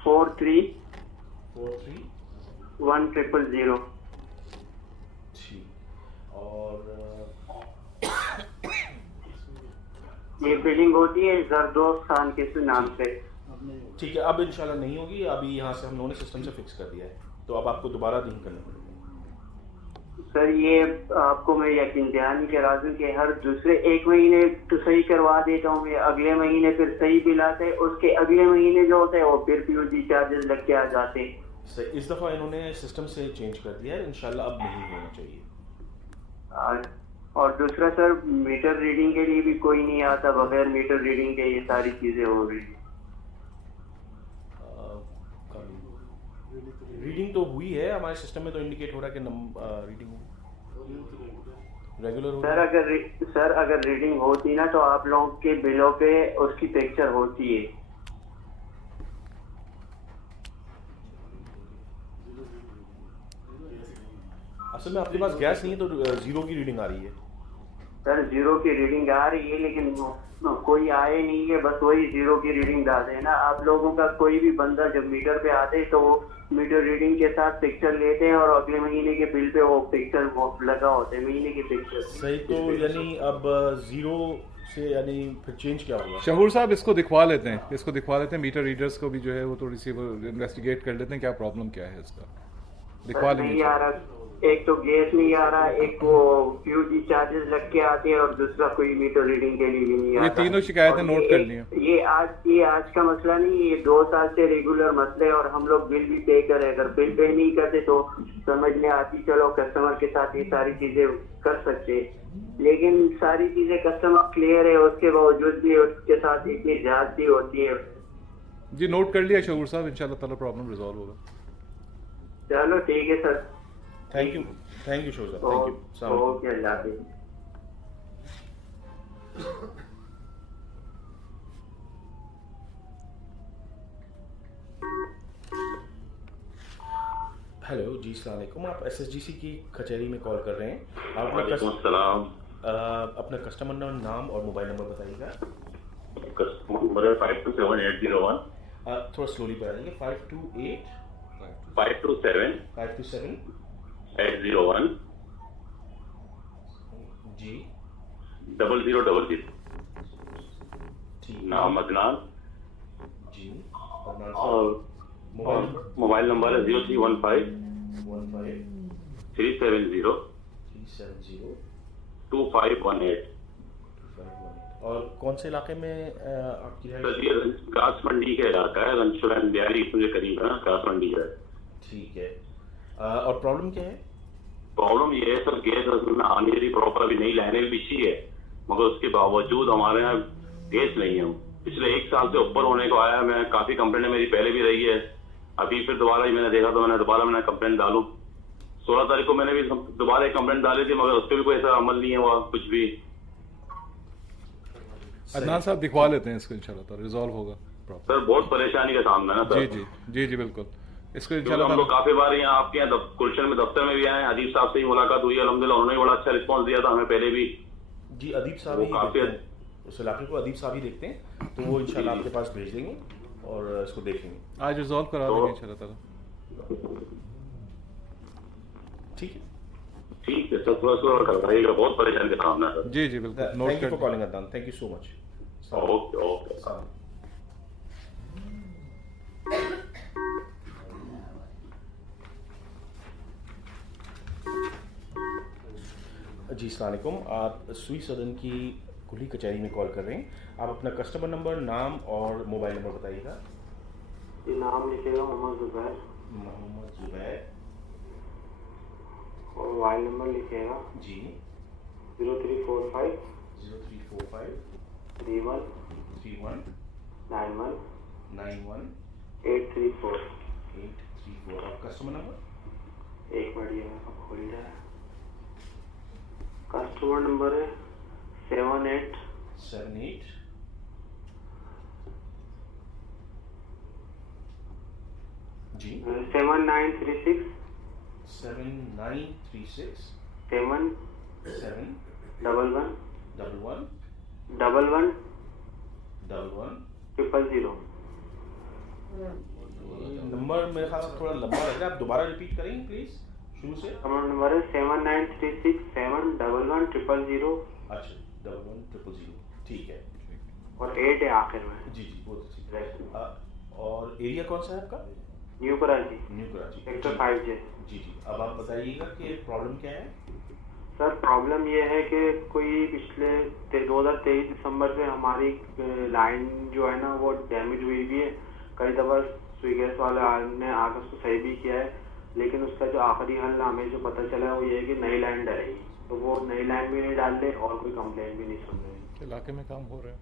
43 43 1000। और ये बिलिंग होती है जरदोस्त खान के नाम से। ठीक है, अब इंशाल्लाह नहीं होगी, अभी यहाँ से हम लोगों ने सिस्टम से फिक्स कर दिया है, तो अब आपको दोबारा नहीं करना पड़ेगा। सर ये आपको मैं यकीन दहानी करा दूं कि हर दूसरे एक महीने तो सही करवा देता हूँ मैं, अगले महीने फिर सही बिल आते हैं, उसके अगले महीने जो होता है वो फिर PUG चार्जेस लग के आ जाते हैं। सर इस दफ़ा इन्होंने सिस्टम से चेंज कर दिया है, इंशाल्लाह अब नहीं होना चाहिए। और दूसरा सर मीटर रीडिंग के लिए भी कोई नहीं आता, बगैर मीटर रीडिंग के ये सारी चीजें हो रही है। रीडिंग तो हुई है हमारे सिस्टम में, तो इंडिकेट हो रहा है कि रीडिंग रेगुलर हो। सर अगर रीडिंग होती ना तो आप लोगों के बिलों पे उसकी पिक्चर होती है। असल में आपके पास गैस नहीं है तो जीरो की रीडिंग आ रही है। सर जीरो की रीडिंग आ रही है लेकिन कोई आए नहीं है, बस वही जीरो की रीडिंग डाले है ना। आप लोगों का कोई भी बंदा जब मीटर पे आते तो वो मीटर रीडिंग के साथ पिक्चर लेते हैं और अगले महीने के बिल पे वो पिक्चर लगा होता है, महीने की पिक्चर। सही, तो यानी अब जीरो से यानी फिर चेंज क्या होगा? शहूर साहब इसको दिखवा लेते हैं, मीटर रीडर्स को भी जो है वो थोड़ी सी इन्वेस्टिगेट कर लेते हैं क्या प्रॉब्लम क्या है इसका, दिखवा लेंगे। एक तो गैस नहीं आ रहा, एक वो PUG चार्जेस लग के आते हैं और दूसरा कोई मीटर रीडिंग के लिए भी नहीं आता। ये तीनों शिकायतें नोट कर ली हैं। ये आज का मसला नहीं, ये 2 साल से रेगुलर मसले हैं और हम लोग बिल भी पे करें। अगर बिल पे नहीं करते तो समझ में आती चलो कस्टमर के साथ ये सारी चीजें कर सकते, लेकिन सारी चीजें कस्टमर क्लियर है उसके बावजूद भी उसके साथ इतनी ज्यादती होती है। जी नोट कर लिया शहूर साहब, इंशाल्लाह ताला प्रॉब्लम रिजॉल्व होगा। चलो ठीक है सर, थैंक यू शहूर साहब, थैंक यू। ओके अल्लाह हाफिज़। हेलो जी, अस्सलाम वालेकुम। आप SSGC की कचहरी में कॉल कर रहे हैं। आप अपना कस्टमर नाम और मोबाइल नंबर बताइएगा। कस्टमर नंबर है 527801। थोड़ा स्लोली बताइए। 527 801 जी 0000। नाम अदनान जी। और मोबाइल नंबर है 0315 370 2518। और कौन से इलाके में आपकी है? घास मंडी का इलाका है, रंशुरैन बिहारी के करीब है, घास मंडी है। ठीक है। और प्रॉब्लम क्या है? प्रॉब्लम ये है सर, गैस में आने रही प्रॉपर, अभी नई लाइनें भी बिछी है मगर उसके बावजूद हमारे यहाँ गैस नहीं है। पिछले 1 साल से ऊपर होने को आया। मैं काफी कंप्लेंट मेरी पहले भी रही है, अभी फिर दोबारा ही मैंने देखा तो मैंने कंप्लेंट डालू। 16 तारीख को मैंने भी दोबारा एक कंप्लेंट डाली थी मगर उस पर भी कोई ऐसा अमल नहीं हुआ कुछ भी। अदनान साहब दिखवा लेते हैं इसको, इंशाल्लाह तो रिजॉल्व होगा प्रॉपर। सर बहुत परेशानी का सामना है ना सर। जी बिल्कुल, इसको हम इंशाल्लाह लोग काफी बार यहाँ आपके यहाँ गुलशन में दफ्तर में भी आए, अदीब साहब से ही मुलाकात हुई, अल्हम्दुलिल्लाह उन्होंने बड़ा अच्छा रिस्पॉन्स दिया था हमें पहले भी। जी अदीब साहब ही देखते हैं उस इलाके को, अदीब साहब ही देखते हैं, तो वो इंशाल्लाह आपके पास भेज देंगे और इसको देखेंगे, आज रिजॉल्व करा देंगे इंशाल्लाह ताला। ठीक है सर, थोड़ा करवाइएगा, बहुत परेशानी का सामना है। जी बिल्कुल, note thank you for calling Adnan, thank you so much. Okay. जी अस्सलाम वालेकुम, आप सुई सदन की कुली कचहरी में कॉल कर रहे हैं। आप अपना कस्टमर नंबर, नाम और मोबाइल नंबर बताइएगा। नाम लिखेगा मोहम्मद जुबैर और मोबाइल नंबर लिखेगा जी 0345 31 91 834। आप कस्टमर नंबर एक मिनट ये मेरे को खोल जाए। कस्टमर नंबर है 78 जी 7936 7 11 11 000। नंबर मेरे ख्याल से थोड़ा लंबा लग रहा है, आप दोबारा रिपीट करेंगे प्लीज शुरू से। कस्टमर नंबर है 7936 7 11 000। अच्छा 11 ठीक है, और 8 है आखिर में। जी बहुत ठीक है। और एरिया कौन सा है आपका? New Karachi sector 5J। जी अब आप बताइएगा कि प्रॉब्लम क्या है। सर प्रॉब्लम ये है कि कोई पिछले 2023 दिसंबर से हमारी लाइन जो है ना वो डैमेज हुई भी है। कई दफ़ा स्विगी गैस वाले ने आकर उसको सही भी किया है, लेकिन उसका जो आखिरी हल हमें जो पता चला है वो ये है कि नई लाइन डलेगी, तो वो नई लाइन भी नहीं डाल रहे और कोई कंप्लेंट भी नहीं सुन रहे। इलाके में काम हो रहा है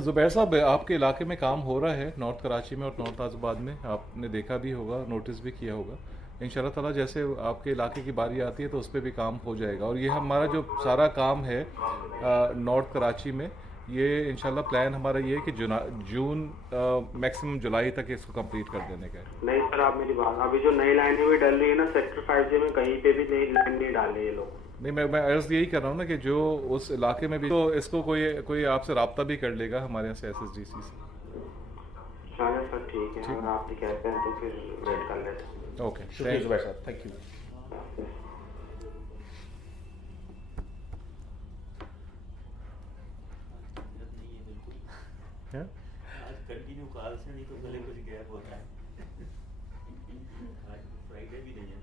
जुबैर साहब, आपके इलाके में काम हो रहा है नॉर्थ कराची में और नॉर्थ आज़ाबाद में, आपने देखा भी होगा, नोटिस भी किया होगा। इंशाल्लाह ताला जैसे आपके इलाके की बारी आती है तो उस पर भी काम हो जाएगा। और ये हमारा जो सारा काम है नॉर्थ कराची में, ये इंशाल्लाह प्लान हमारा ये है कि जून मैक्सिमम जुलाई तक इसको कंप्लीट कर देने का है। नहीं सर आप मेरी बात, अभी जो नई लाइन भी डल रही है ना सेक्टर 5J में, कहीं पे भी नई लाइन नहीं डाल रहे ये लोग। नहीं मैं अर्ज यही कर रहा हूँ ना कि जो उस इलाके में भी तो इसको कोई आपसे रब्ता भी कर लेगा हमारे यहाँ से SSDC से। चलो सर ठीक है, अगर आप कहते हैं तो फिर वेट कर लेते हैं। ओके शुक्रिया जुबैर साहब, थैंक यू। कंटिन्यू कॉल से नहीं तो गले कुछ गैप होता है। आज फ्राइडे भी नहीं है।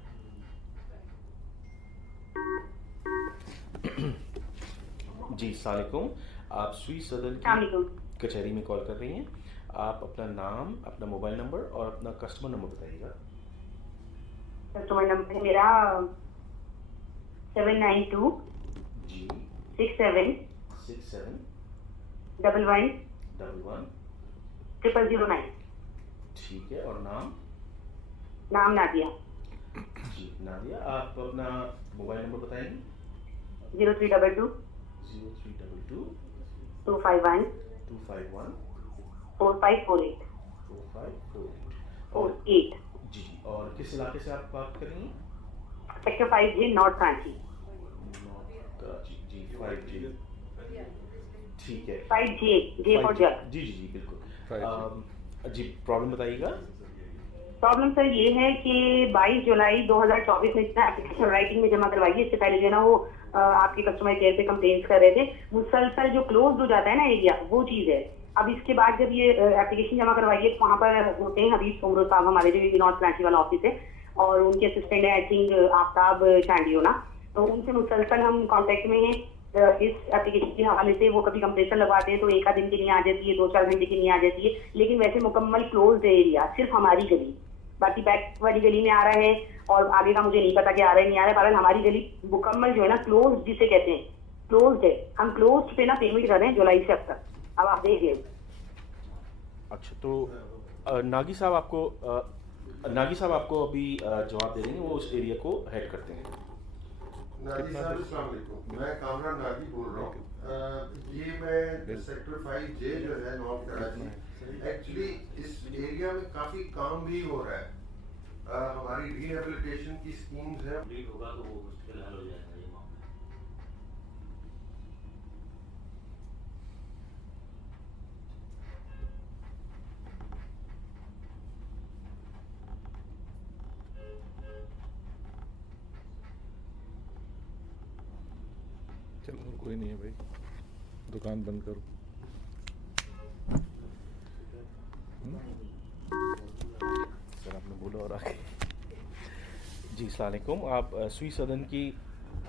जी अस्सलाम वालेकुम, आप सुई सदन की कचहरी में कॉल कर रही हैं। आप अपना नाम, अपना मोबाइल नंबर और अपना कस्टमर नंबर बताइएगा। कस्टमर नंबर मेरा 792 जी 67 11 009। ठीक है, और नाम नादिया। जी नादिया, आप अपना मोबाइल नंबर बताएंगे। 0322 251 4548। जी और किस इलाके से आप बात करेंगे? Sector 5J north Karachi. जी 5J ठीक है। 5J J for jug. जी बिल्कुल। जी प्रॉब्लम बताइएगा। प्रॉब्लम सर ये है कि 22 जुलाई 2024 में इतना एप्लीकेशन राइटिंग में जमा करवाई है। इससे पहले जो है ना वो आपके कस्टमर केयर पे कंप्लेंट कर रहे थे। मुसलसल जो क्लोज हो जाता है ना एरिया, वो चीज़ है। अब इसके बाद जब ये एप्लीकेशन जमा करवाइए तो वहाँ पर होते हैं हबीब उमर साहब, हमारे जो नॉर्थ कराची वाला ऑफिस है, और उनके असिस्टेंट है आई थिंक आफ्ताब चांडियो ना, तो उनसे मुसलसल हम कांटेक्ट में हैं इस एप्लीकेशन के हवाले से। वो कभी कंप्रेसर लगवाते हैं तो एक आध दिन के लिए आ जाती है, 2-4 घंटे के लिए आ जाती है, लेकिन वैसे मुकम्मल क्लोज है एरिया, सिर्फ हमारी गली, बाकी बैक वाली गली में आ रहा है और आगे का मुझे नहीं पता कि आ रहा है नहीं आ रहा है। बहरहाल हमारी गली मुकम्मल जो है ना क्लोज जिसे कहते हैं, क्लोज है। हम क्लोज पे ना पेमेंट कर रहे हैं जुलाई से अब तक। अब आप देख लें। अच्छा तो नागी साहब आपको अभी जवाब दे देंगे, वो उस एरिया को हेड करते हैं। नागी साहब अस्सलाम वालेकुम, मैं कामरान नागी बोल रहा हूँ। ये मैं सेक्टर 5J जो है नॉर्थ कराची, एक्चुअली इस एरिया में काफी काम भी हो रहा है। हमारी रिहेबिलिटेशन की स्कीम्स है, होगा तो वो मुश्किल हल हो जाएगा ये मामला। चलो कोई नहीं है भाई, दुकान बंद करो। सर आपने बोला और आगे। जी अस्सलाम वालेकुम, आप सुई सदन की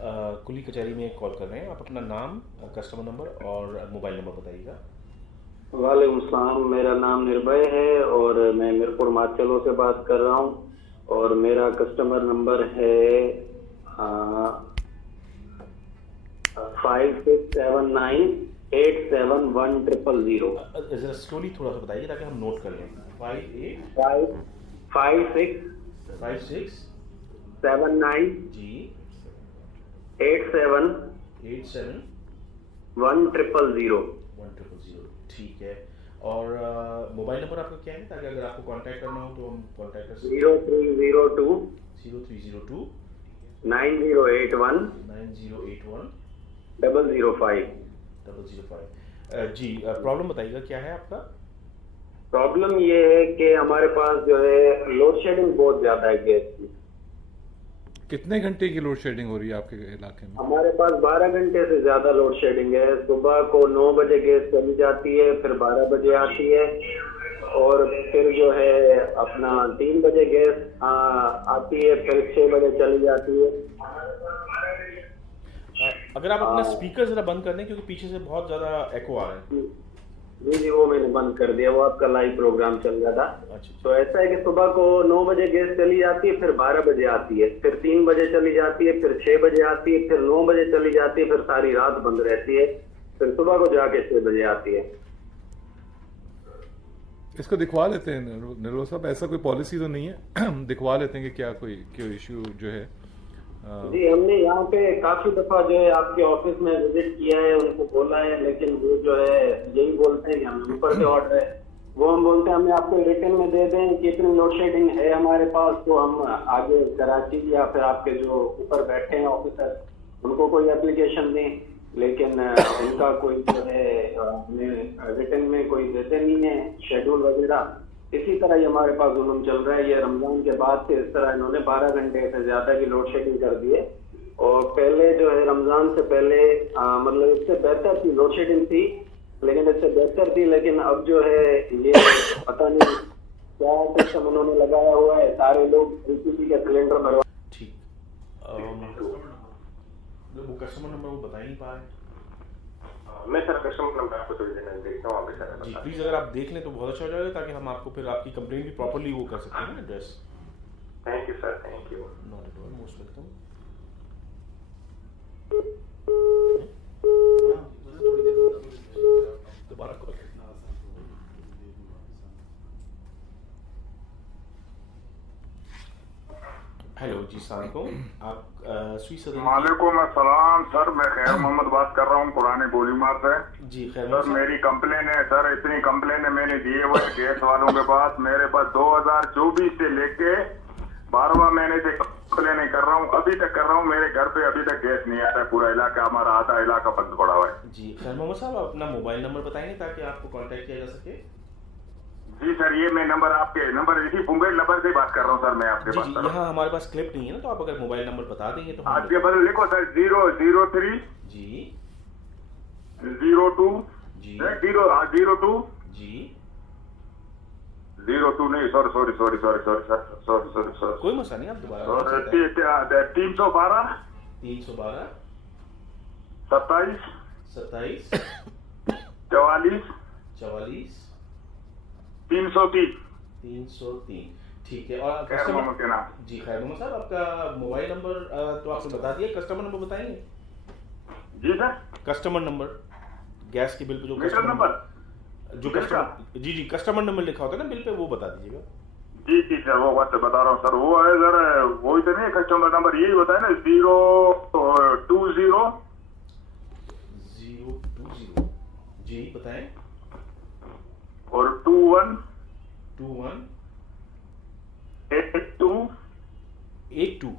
कुली कचहरी में कॉल कर रहे हैं। आप अपना नाम, कस्टमर नंबर और मोबाइल नंबर बताइएगा। वालेकुम सलाम, मेरा नाम निर्भय है और मैं मीरपुर माचलो से बात कर रहा हूँ और मेरा कस्टमर नंबर है 5679871000। जरा स्लोली थोड़ा सा बताइए ताकि हम नोट कर लें। 5679 जी 871000। 1000। ठीक है, और मोबाइल नंबर आपका क्या है ताकि अगर आपको कांटेक्ट करना हो तो हम कांटेक्ट कर सकते हैं। 0302 9081 005। जी प्रॉब्लम बताइएगा क्या है आपका। प्रॉब्लम ये है कि हमारे पास जो है लोड शेडिंग बहुत ज्यादा है गैस की। कितने घंटे की लोड शेडिंग हो रही है आपके इलाके में? हमारे पास 12 घंटे से ज्यादा लोड शेडिंग है। सुबह को 9 बजे गैस चली जाती है, फिर 12 बजे आती है और फिर जो है अपना 3 बजे गैस आती है, फिर 6 बजे चली जाती है। अगर आप अपना स्पीकर जरा बंद कर दें क्योंकि पीछे से बहुत ज्यादा एको आ रहा है। जी वो मैंने बंद कर दिया, वो आपका लाइव प्रोग्राम चल रहा था। तो ऐसा है कि सुबह को 9 बजे गैस चली जाती है, फिर 12 बजे आती है, फिर 3 बजे चली जाती है, फिर 6 बजे आती है, फिर 9 बजे चली जाती है, फिर सारी रात बंद रहती है, फिर सुबह को जाके 6 बजे आती है। इसको दिखवा लेते हैं निर्मल साहब, ऐसा कोई पॉलिसी तो नहीं है? दिखवा लेते हैं कि क्या कोई इश्यू जो है। जी हमने यहाँ पे काफी दफा जो है आपके ऑफिस में विजिट किया है, उनको बोला है, लेकिन वो जो है यही बोलते हैं कि हमें ऊपर से ऑर्डर है। वो हम बोलते हैं हमें आपको रिटर्न में दे दें कि इतनी लोड शेडिंग है हमारे पास, तो हम आगे कराची या फिर आपके जो ऊपर बैठे हैं ऑफिसर उनको कोई एप्लीकेशन दें, लेकिन इनका कोई जो है हमें रिटर्न में कोई देते नहीं है शेड्यूल वगैरह। इसी तरह ही हमारे पास जुल्म चल रहा है। ये रमजान के बाद से इस तरह इन्होंने 12 घंटे से ज्यादा की लोड शेडिंग कर दी है। और पहले जो है रमजान से पहले मतलब इससे बेहतर थी, लोड शेडिंग थी लेकिन इससे बेहतर थी, लेकिन अब जो है ये पता नहीं क्या सिस्टम उन्होंने लगाया हुआ है, सारे लोग एलपीजी का सिलेंडर भरवा। ठीक, वो कस्टमर नंबर वो बता ही नहीं पा रहे। मैं सर कस्टमर नंबर आपको थोड़ी देर में देखता हूँ। जी प्लीज अगर आप देख लें तो बहुत अच्छा हो जाएगा ताकि हम आपको फिर आपकी कंप्लेंट भी प्रॉपर्ली वो कर सकते हैं address. Thank you sir, thank you. Not at all, most welcome. दोबारा कॉल। हेलो जी सलाम, आप सुई सदन। वालेकुम अस्सलाम सर, मैं खैर मोहम्मद बात कर रहा हूँ पुराने गोलीमार से। जी खैर सर मेरी कंप्लेन है सर, इतनी कंप्लेन मैंने दिए हुए गैस वालों के पास। मेरे पास 2024 से लेके 12वां महीने से कंप्लेन कर रहा हूँ, अभी तक कर रहा हूँ। मेरे घर पे अभी तक गैस नहीं आता है, पूरा इलाका हमारा आधा इलाका बंद पड़ा हुआ है। जी खैर मोहम्मद साहब, आप अपना मोबाइल नंबर बताएंगे ताकि आपको कांटेक्ट किया जा सके। जी सर, ये मैं नंबर आपके नंबर इसी मुंबई नंबर से बात कर रहा हूँ सर मैं आपके पास। यहाँ हमारे पास क्लिप नहीं है ना, तो आप अगर मोबाइल नंबर बता देंगे तो आपके बदल लिखो सर 003 जी 02 जी 02 जी 02 नहीं, सॉरी सर, कोई मसला नहीं, आप दोबारा 312 27 44 303। ठीक है, और कस्टमर के नाम। जी खैर मोहम्मद साहब, आपका मोबाइल नंबर तो आपने बता दिया, कस्टमर नंबर बताएंगे? जी सर, कस्टमर नंबर गैस के बिल पे जो कस्टमर नंबर जो कस्टमर जी कस्टमर नंबर लिखा होता है ना बिल पे, वो बता दीजिएगा। जी सर, वो बात बता रहा हूँ सर, वो है सर, वही तो नहीं कस्टमर नंबर यही होता है ना 020 020 जी बताएं। और 21 82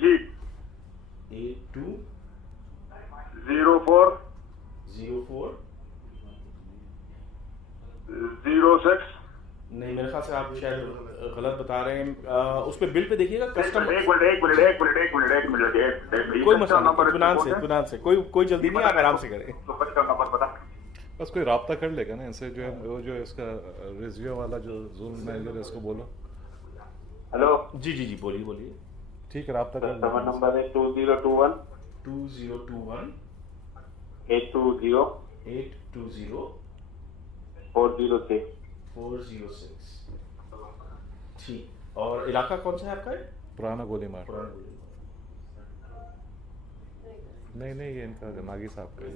जी 82 04 04 06 नहीं, मेरे ख्याल से आप शायद गलत बता रहे हैं। उस पे बिल पे देखिएगा कस्टमर। एक मिनट कोई मसला नहीं, इत्मीनान से कोई जल्दी नहीं, आप आराम से करें। नंबर बता। बस कोई राब्ता कर लेगा ना इनसे, जो है वो जो इसका रिज्यू वाला जो जोन मैनेजर है उसको बोलो। हेलो जी जी जी बोलिए। ठीक है, राब्ता कर कस्टमर नंबर है 2021 820 406 ठीक। और इलाका कौन सा है आपका? पुराना गोली मार। नहीं ये इनका नागी साहब का है।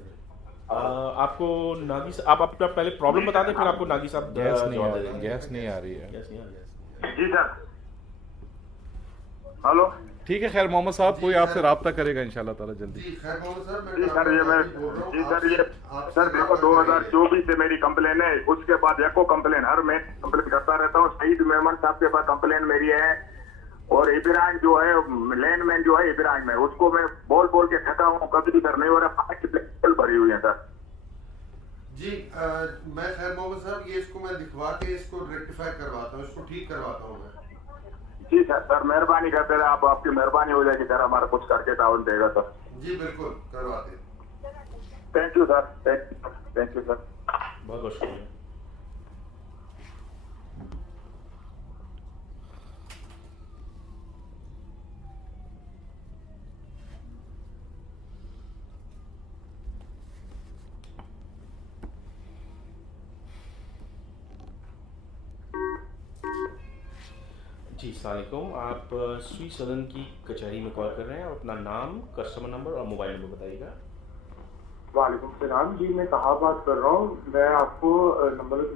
आपको नागी साहब, आप अपना पहले प्रॉब्लम बता दें, फिर आपको नागी साहब गैस नहीं आ रही है। जी सर। हेलो ठीक है, खैर मोहम्मद साहब कोई आपसे राब्ता करेगा इंशाल्लाह ताला जल्दी। जी सर देखो 2024 से मेरी कंप्लेन है, उसके बाद एको कंप्लेन हर मैं कंप्लेन करता रहता हूँ। शहीद मेमन साहब के पास कंप्लेन मेरी है, और इब्राहिम जो है लैंडमैन जो है इब्राहिम है, उसको मैं बोल के थका हूँ, कभी भी कर नहीं हो रहा। 5 बिल भरी हुई है सर। जी मैं खैर मोहम्मद साहब ये इसको मैं दिखवा के इसको रेक्टिफाई करवाता हूँ, इसको ठीक करवाता हूँ मैं। जी सर मेहरबानी करते रहे आप, आपकी मेहरबानी हो जाएगी सर, हमारा कुछ करके ताउन देगा सर। जी बिल्कुल करवाते। Thank you sir, thank you sir, बहुत शुक्रिया। जी सलामुकुम, आप स्वी सदन की कचहरी में कॉल कर रहे हैं और अपना नाम, कस्टमर नंबर और मोबाइल नंबर बताइएगा। वालेकुम सलाम जी, मैं कहाँ बात कर रहा हूँ। मैं आपको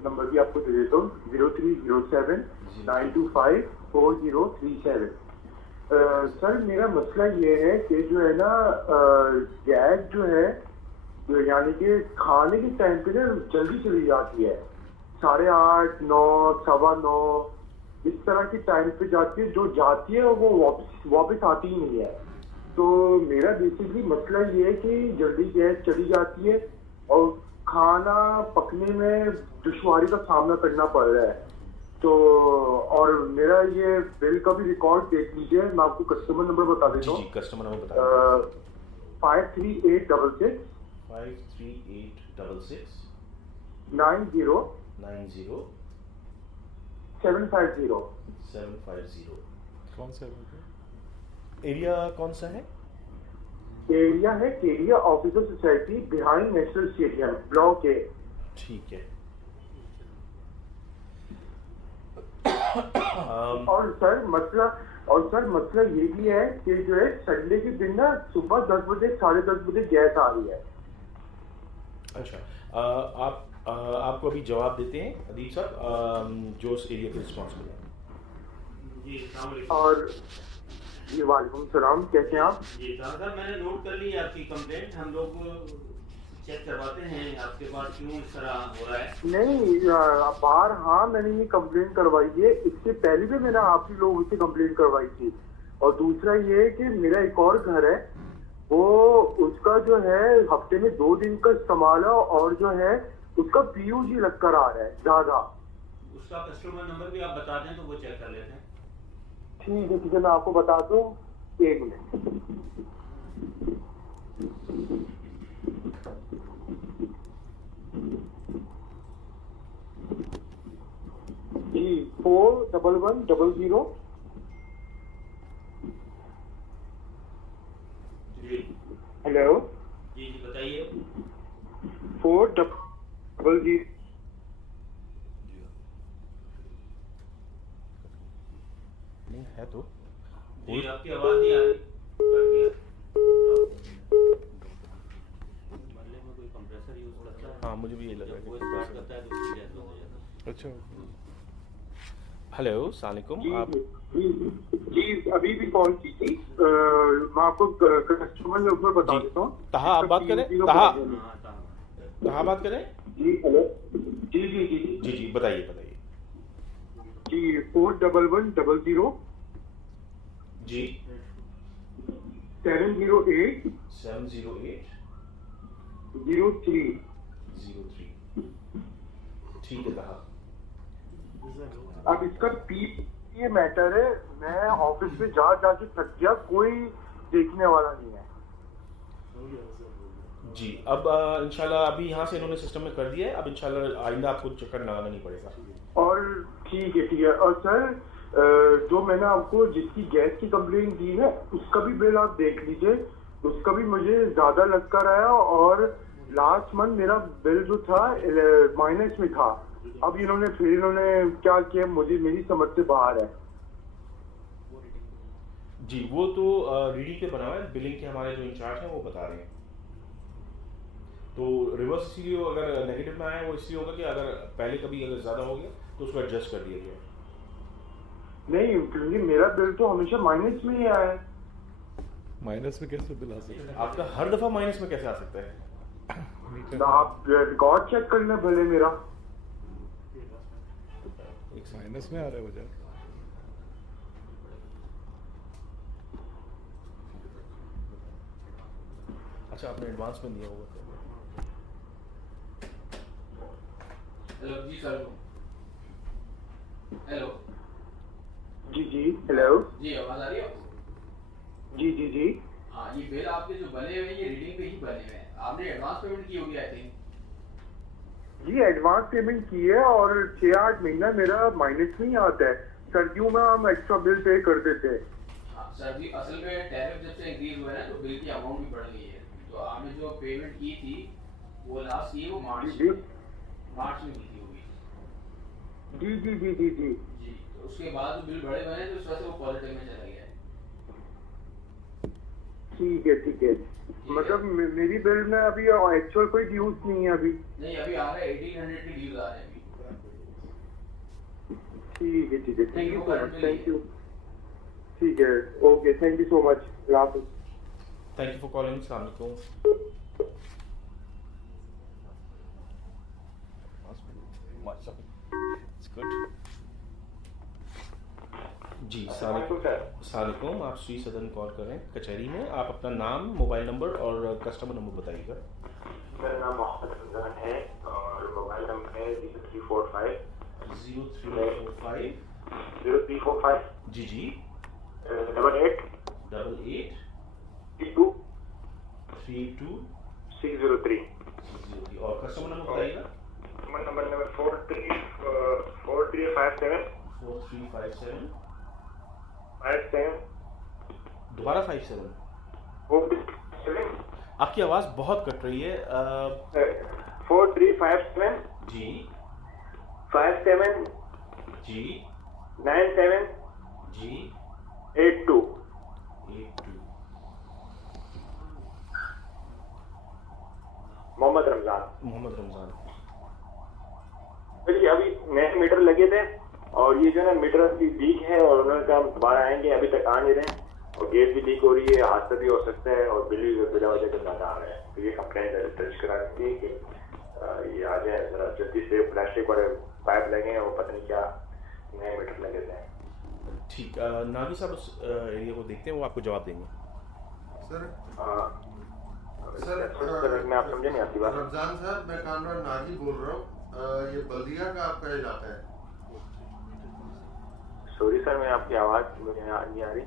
नंबर भी आपको दे देता हूँ 0307 925 4037। सर मेरा मसला ये है कि जो है ना गैस जो है यानी कि खाने के टाइम पे ना जल्दी चली जाती है, 8:30 9 9:15 इस तरह की टाइम पे जाती है, जो जाती है वो वापस आती ही नहीं है। तो मेरा बेसिकली मसला ये है कि जल्दी गैस चली जाती है और खाना पकने में दुश्वारी का सामना करना पड़ रहा है। तो और मेरा ये बिल का भी रिकॉर्ड देख लीजिए, मैं आपको कस्टमर नंबर बता देता हूँ। कस्टमर नंबर बता 53866 90 750। कौन सा एरिया कौन सा है? एरिया है केरिया officer society behind national stadium block ए। ठीक है। और सर मसला ये भी है कि जो है संडे के दिन ना सुबह 10 बजे 10:30 बजे गैस आ रही है। अच्छा, आपको अभी जवाब देते हैं अदीब साहब, जो उस एरिया के रिस्पॉन्सिबल है। और जी वालेकुम सलाम, कैसे हैं आप? जी साहब मैंने नोट कर ली आपकी कंप्लेंट, हम लोग चेक करवाते हैं आपके पास क्यों इस तरह हो रहा है। नहीं बाहर हाँ मैंने ये कंप्लेंट करवाई है, इससे पहले भी मैंने आप ही लोगों से कंप्लेंट करवाई थी। और दूसरा ये है कि मेरा एक और घर है, वो उसका जो है हफ्ते में 2 दिन का इस्तेमाल है और जो है उसका PUG लग कर आ रहा है ज्यादा। उसका कस्टमर नंबर भी आप बता दें तो वो चेक कर लेते हैं। ठीक है मैं आपको बता दूं, 1 मिनट। जी 41100। जी हेलो जी बताइए। 400 नहीं है तो जी आपकी आवाज नहीं आ रही, कट गया। मल्ले में कोई कंप्रेसर यूज करता है? हाँ मुझे भी ये लग रहा है कोई बात करता है तो उसकी गैस हो जाता है। अच्छा हेलो, सलामुकुम। आप जी अभी भी कॉल की थी, मैं आपको कस्टमर नंबर बता देता हूँ। तहा आप बात करें, तहा बात करें। जी हेलो, जी बताइए। जी 411100 जी 708 03। ठीक है तहा। अब इसका ये मैटर है, मैं ऑफिस में जाके थक गया, कोई देखने वाला नहीं है। जी अब इंशाल्लाह अभी यहाँ से इन्होंने सिस्टम में कर दिया है, अब इंशाल्लाह आइंदा आपको चक्कर लगाना नहीं पड़ेगा। और ठीक है। और सर जो मैंने आपको जिसकी गैस की कंप्लेंट दी है उसका भी बिल आप देख लीजिए, उसका भी मुझे ज्यादा लग कर आया और लास्ट मंथ मेरा बिल जो था माइनस में था। अब इन्होंने क्या किया मुझे मेरी समझ से बाहर है। जी वो तो रीडिंग पे बना हुआ है, बिलिंग के हमारे जो इंचार्ज हैं वो बता रहे हैं। तो रिवर्स इसीलिए अगर नेगेटिव में आया वो इसलिए होगा कि अगर पहले कभी अगर ज़्यादा हो गया तो उसको एडजस्ट कर दिया गया। नहीं, क्योंकि मेरा बिल तो हमेशा माइनस में ही आया है। माइनस में कैसे बिल आ सकता है? आपका हर दफ़ा माइनस में कैसे आ सकता है? आप रिकॉर्ड चेक करना भले मेरा एक माइनस में आ रहा है वजह। अच्छा आपने एडवांस में दिया होगा। हेलो जी सर। हेलो जी हेलो जी, आवाज आ रही है आपको? जी हाँ, ये बिल आपके जो बने हुए हैं ये रीडिंग पे ही बने हुए हैं। आपने एडवांस पेमेंट की होगी आई थिंक। जी एडवांस पेमेंट की है और 6-8 महीना मेरा माइनस में ही आता है। सर्दियों में हम एक्स्ट्रा बिल पे कर देते हैं। सर्दी असल में टैरिफ जब से इंक्रीज हुआ है ना तो बिल की अमाउंट भी बढ़ गई है। तो आपने जो पेमेंट की थी वो लास्ट की वो मार्च में की थी होगी। जी तो उसके बाद जो बिल बढ़े हुए हैं तो इस वजह से वो पॉजिटिव में चला गया है। ठीक है। मतलब मेरी बिल में अभी एक्चुअल कोई ड्यूज नहीं है अभी। नहीं, अभी आ रहा है 1800 के ड्यूज आ रहे हैं अभी। ठीक है। Thank you so much. Thank you. ठीक है, okay, thank you so much. Thank you for calling. अस्सलाम वालेकुम। It's good. जी सलामुकुम। आप श्री सदन कॉल कर रहे हैं कचहरी में। आप अपना नाम, मोबाइल नंबर और कस्टमर नंबर बताइएगा। मेरा नाम मोहम्मद रमजान है और मोबाइल नंबर है 0345 जी 88 32 603 और कस्टमर नंबर बताइएगा। नंबर 4357 दोबारा 57। आपकी आवाज़ बहुत कट रही है। 4357 जी 57 जी 97 जी 82। मोहम्मद रमजान। चलिए, अभी नए मीटर लगे थे और ये जो है मीटर लीक है और उन्होंने कहा दोबारा आएंगे, अभी तक आ नहीं रहे और गैस भी लीक हो रही है, हादसा भी हो सकता है और बिल भी बिना वजह के ज्यादा आ रहे हैं। तो ये कंप्लेंट दर्ज करा दी कि ये आ जाए जरा जल्दी से, प्लास्टिक वाले पाइप लगे हैं और पता नहीं क्या नए मीटर लगे थे। ठीक, नागी साहब उस एरिया को देखते हैं, वो आपको जवाब देंगे। सर मैं आप समझे नहीं आपकी बात। रमजान साहब, मैं कामरान नागी बोल रहा हूँ। ये बल्दिया का आपका इलाका है? सॉरी सर, मैं आपकी आवाज मुझे नहीं आ रही।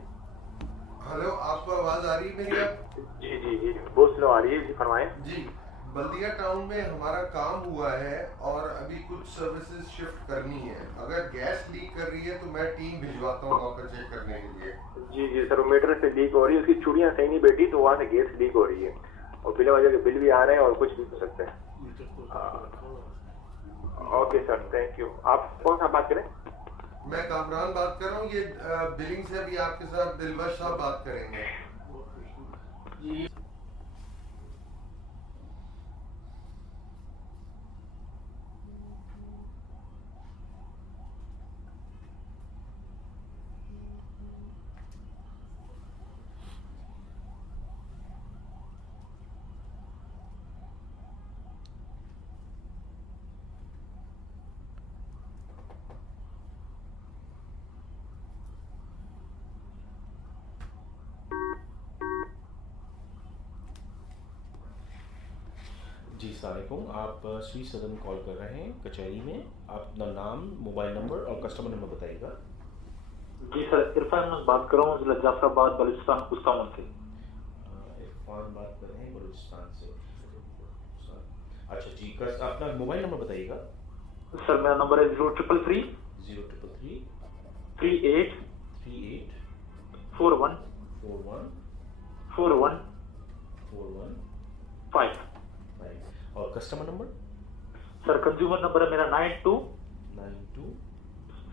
हेलो, आपको आवाज आ रही है मेरी? अब जी बहुत स्लो आ रही है। जी फरमाएं। जी, बल्दिया टाउन में हमारा काम हुआ है और अभी कुछ सर्विसेज शिफ्ट करनी है। अगर गैस लीक कर रही है तो मैं टीम भिजवाता हूँ वहाँ पर चेक करने के लिए। जी सर, मीटर से लीक हो रही है, उसकी चूड़ियाँ सही नहीं बैठी तो वहाँ से गैस लीक हो रही है और बिना वजह के बिल भी आ रहे हैं और कुछ भी हो सकता है। Okay sir, thank you. आप कौन सा बात करें? मैं कामरान बात कर रहा हूँ। ये बिलिंग से अभी आपके साथ दिलबख्श साहब बात करेंगे। जी सलामुकुम, आप स्वीट सदन कॉल कर रहे हैं कचहरी में। आप अपना नाम, मोबाइल नंबर और कस्टमर नंबर बताइएगा। जी सर, इरफान बात कर रहा हूँ, जिला जाफराबाद बलूचिस्तान कुस्तावन से। इरफान बात कर रहे हैं बलूचिस्तान से। अच्छा जी, अपना मोबाइल नंबर बताइएगा। सर मेरा नंबर है 0333 38 41 5। और customer number? Sir consumer number है मेरा 92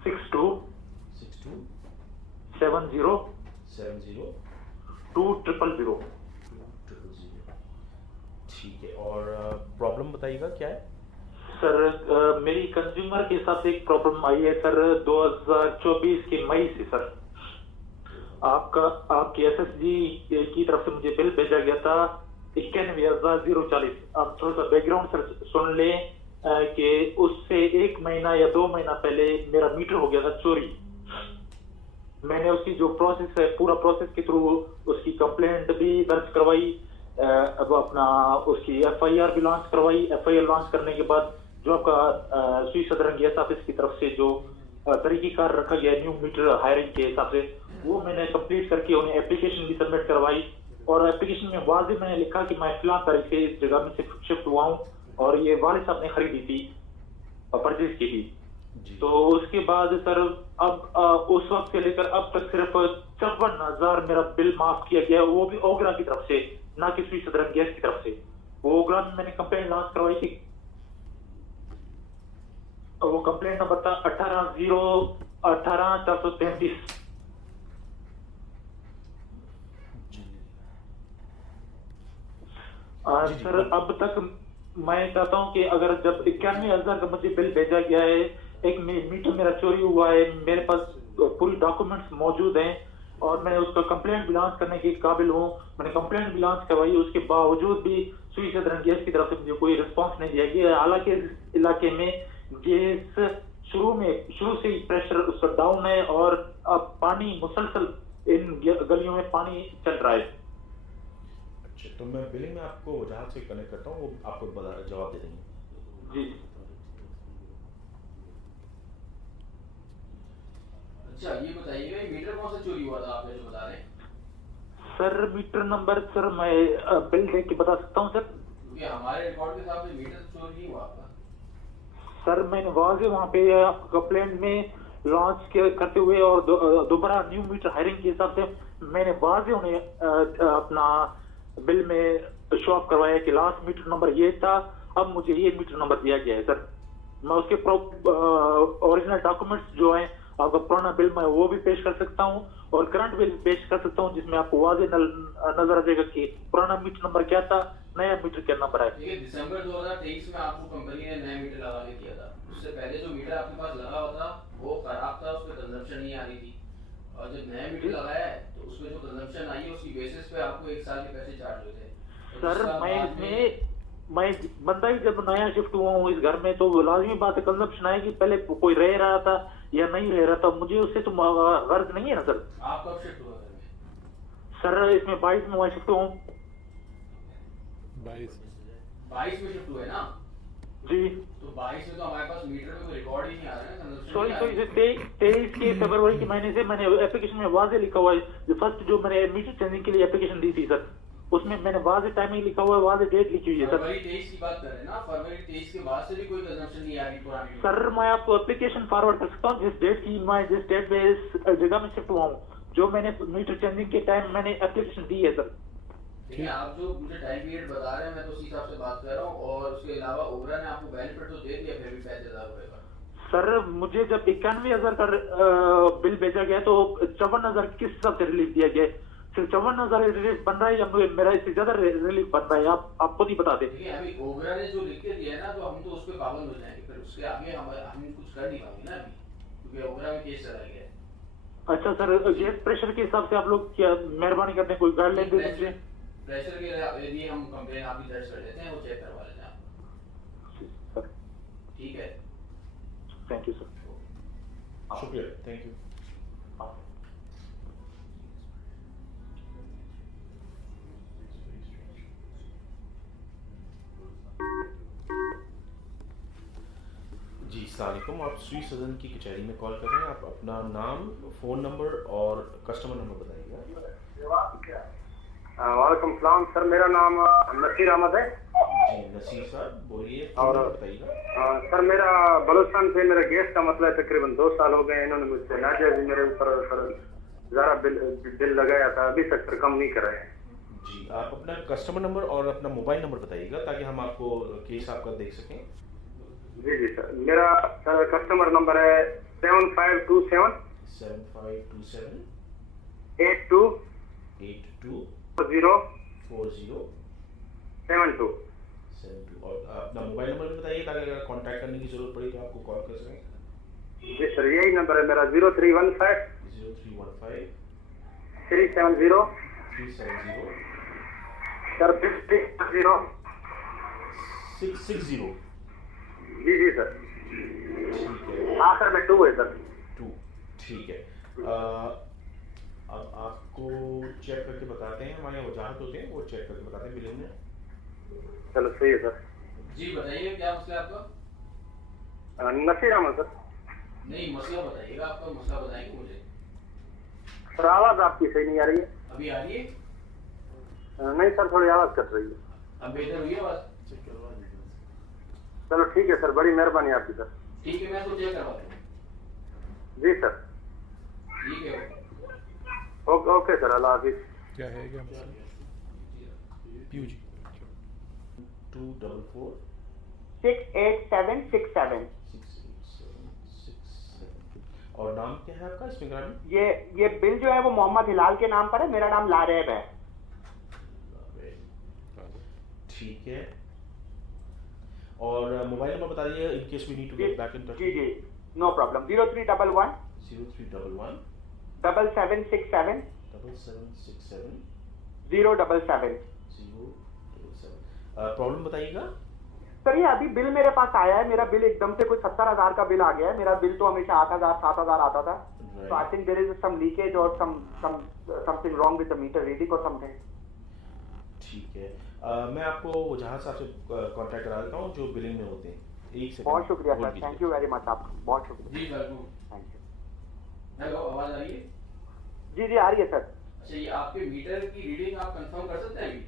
62 70 2000। ठीक है, और प्रॉब्लम बताइएगा क्या है? सर मेरी कंज्यूमर के साथ एक प्रॉब्लम आई है सर 2024 के मई से। सर आपकी एसएसजी की तरफ से मुझे बिल भेजा गया था 91,040। आप थोड़ा सा बैकग्राउंड सर सुन लें कि उससे 1 महीना या 2 महीना पहले मेरा मीटर हो गया था चोरी। मैंने उसकी जो प्रोसेस है, पूरा प्रोसेस के थ्रू उसकी कंप्लेंट भी दर्ज करवाई, अब अपना उसकी एफआईआर भी लॉन्च करवाई। एफआईआर लॉन्च करने के बाद जो आपका स्वीट सदर गैस ऑफिस की तरफ से जो तरीक़ेकार रखा गया न्यू मीटर हायरिंग के हिसाब से, वो मैंने कंप्लीट करके उन्हें एप्लीकेशन भी सबमिट करवाई। और एप्लीकेशन में वाज़ेह मैंने लिखा कि मैं फिलहाल तारीख से इस जगह में शिफ्ट हुआ हूँ और ये वालिद साहब ने खरीदी थी, परचेज की थी। तो उसके बाद सर अब उस वक्त से लेकर अब तक सिर्फ 54,000 मेरा बिल माफ किया गया, वो भी ओगरा की तरफ से, ना कि स्वीट सदर गैस की तरफ से। वो ओगरा में मैंने कंप्लेंट लॉन्च करवाई थी, वो कंप्लेंट नंबर था 18/433। सर अब तक मैं चाहता हूं कि अगर जब 91,000 का मुझे बिल भेजा गया है, एक मीटर मेरा चोरी हुआ है, मेरे पास पूरी डॉक्यूमेंट्स मौजूद हैं और मैं उसका कंप्लेंट भी लॉन्च करने के काबिल हूँ। मैंने कंप्लेंट भी लॉन्च करवाई, उसके बावजूद भी स्वीट सदर गैस की तरफ से मुझे कोई रिस्पांस नहीं दिया गया। हालांकि इस इलाके में गैस शुरू से ही प्रेशर उसका डाउन है और अब पानी मुसलसल इन गलियों में पानी चल रहा है। अच्छा, तो मैं बिलिंग में आपको जहाँ से कनेक्ट करता हूँ वो आपको जवाब दे देंगे। जी अच्छा, ये बताइएगा मीटर कौन सा चोरी हुआ था आपने जो बता रहे हैं? सर मीटर नंबर सर मैं बिल देख के बता सकता हूँ सर, क्योंकि हमारे रिकॉर्ड के हिसाब से मीटर चोरी नहीं हुआ आपका। सर मैंने वाज़ेह वहाँ पे कंप्लेंट में लॉन्च करते हुए और दोबारा न्यू मीटर हायरिंग के हिसाब से मैंने वाज़ेह उन्हें अपना बिल में शो ऑफ करवाया कि लास्ट मीटर नंबर ये था, अब मुझे ये मीटर नंबर दिया गया है। सर मैं उसके ओरिजिनल डॉक्यूमेंट्स जो हैं, आपका पुराना बिल मैं वो भी पेश कर सकता हूँ और करंट बिल पेश कर सकता हूँ, जिसमें आपको वाज़ेह नजर आ जाएगा कि पुराना मीटर नंबर क्या था, नया मीटर क्या नंबर है। दिसंबर 2023 में आपको कंपनी ने नया मीटर लगा के दिया था। उससे पहले जो मीटर आपके पास लगा हुआ था वो खराब था, उसमें कंजम्पशन नहीं आ रही थी, और जब नया मीटर लगाया है तो उसमें जो कंजम्पशन आई है उसकी बेसिस पे आपको 1 साल के पैसे चार्ज हुए थे। सर मैं बंदा ही जब नया शिफ्ट हुआ हूँ इस घर में, तो लाजमी बात है कंजम्पशन आएगी। पहले कोई रह रहा था या नहीं रह रहा था, मुझे उससे तो गर्ज नहीं है ना सर। आप कब शिफ्ट हुआ घर में? सर इसमें 22 में मैं शिफ्ट हुआ हूँ। 22 में शिफ्ट हुए ना जी। तो 22 में तो हमारे पास मीटर में कोई रिकॉर्ड ही नहीं आ रहा है। सॉरी 23 के फरवरी के महीने से मैंने एप्लीकेशन में वाज़ेह लिखा हुआ है, जो फर्स्ट जो मैंने मीटर चेंजिंग के लिए एप्लीकेशन दी थी सर, उसमें मैंने वाज़ेह टाइमिंग लिखा हुआ है, वाज़ेह डेट लिखी हुई है सर। फरवरी 23 की बात कर रहे हैं ना? फरवरी 23 के बाद से भी कोई कंजम्पशन नहीं आ रही पुरानी? सर मैं आपको एप्लीकेशन फॉरवर्ड कर सकता हूँ जिस डेट पे इस जगह में शिफ्ट हुआ हूँ, जो मैंने मीटर चेंजिंग के टाइम मैंने एप्लीकेशन दी है सर। देखिए, आप जो मुझे टाइम पीरियड बता रहे हैं मैं तो उसी हिसाब से बात कर रहा हूँ, और उसके अलावा ओबरा ने आपको बेनिफिट तो दे दिया फिर भी 35,000 रुपए का। सर मुझे जब 91,000 का बिल भेजा गया तो 54,000 किस हिसाब से रिलीफ दिया गया? सिर्फ 54,000 रिलीफ बन रहा है या मेरा इससे ज्यादा रिलीफ बन रहा है? आप खुद ही बता दें। देखिए, अभी ओबरा ने जो लिख के दिया है ना, तो हम तो उस पर पाबंद हो जाएंगे, फिर उसके आगे हम कुछ कर नहीं पाएंगे ना अभी, क्योंकि ओबरा में केस चला गया है। अच्छा सर, गैस प्रेशर के हिसाब से आप लोग क्या मेहरबानी करते हैं कोई गाइडलाइन दे दीजिए? प्रेशर के लिए हम कंप्लेन आपकी दर्ज कर देते हैं, वो चेक करवा लेते हैं आप। ठीक है, थैंक यू सर। शुक्रिया, थैंक यू। अस्सलाम वालेकुम। आप श्री सदन की कचहरी में कॉल कर रहे हैं। आप अपना नाम, फ़ोन नंबर और कस्टमर नंबर बताइएगा। वालेकुम सलाम सर, मेरा नाम नसीर अहमद है। जी नसीर साहब बोलिए और बताइएगा। सर मेरा बलूचिस्तान से मेरा गैस का मसला है, तकरीबन 2 साल हो गए। इन्होंने मुझसे नाजायज मेरे ऊपर ज़्यादा बिल लगाया था, अभी तक सर कम नहीं कर रहे हैं। जी आप अपना कस्टमर नंबर और अपना मोबाइल नंबर बताइएगा ताकि हम आपको केस आपका देख सकें। जी जी सर, मेरा कस्टमर नंबर है 7527 82 40 72 और अपना मोबाइल नंबर भी बताइए ताकि अगर कांटेक्ट करने की जरूरत पड़ी तो आपको कॉल कर सकें। जी सर, यही नंबर है मेरा 0315 370 सर 660। जी जी सर, ठीक है। आखिर में 2 है सर। 2 ठीक है। अब आपको चेक करके बताते हैं, हमारे यहाँ वजाहत होते हैं, वो चेक करके बताते हैं बिलिंग में। चलो सही है सर। जी बताइए क्या मसला है आपका? नसीर अहमद सर। नहीं मसला बताइएगा, आपका मसला बताएंगे मुझे। सर आवाज़ आपकी सही नहीं आ रही है। अभी आ रही है? नहीं सर, थोड़ी आवाज़ कट रही है। अब बेहतर हुई है आवाज़? चलो ठीक है सर, बड़ी मेहरबानी आपकी सर। ठीक है, मैं इसको चेक करवा दूँ। जी सर, ठीक है। ओके सर, अल्लाह हाफिज़। क्या है क्या पीयूजी 244 68767। और नाम क्या है आपका इसमें ग्रामीण? ये बिल जो है वो मोहम्मद हिलाल के नाम पर है, मेरा नाम लारेब है। ठीक है। और मोबाइल नंबर बताइए in case we need to get back in touch. जी जी, नो प्रॉब्लम। 0311 7767 077। प्रॉब्लम बताइएगा सर। ये अभी बिल मेरे पास आया है, मेरा बिल एकदम से कुछ 70,000 का बिल आ गया है। मेरा बिल तो हमेशा 8,000 7,000 आता था। तो I think there is some leakage और something wrong with the meter reading और समथिंग। ठीक है। मैं आपको वजाहत साहब से कांटेक्ट करा देता हूँ जो बिलिंग में होते हैं। एक सेकंड। बहुत शुक्रिया sir, thank you very much, आपका बहुत शुक्रिया। जी वेलकम। Thank you. हेलो, आवाज आ रही है? जी जी आ रही है सर। अच्छा, ये आपके मीटर की रीडिंग आप कंफर्म कर सकते हैं अभी?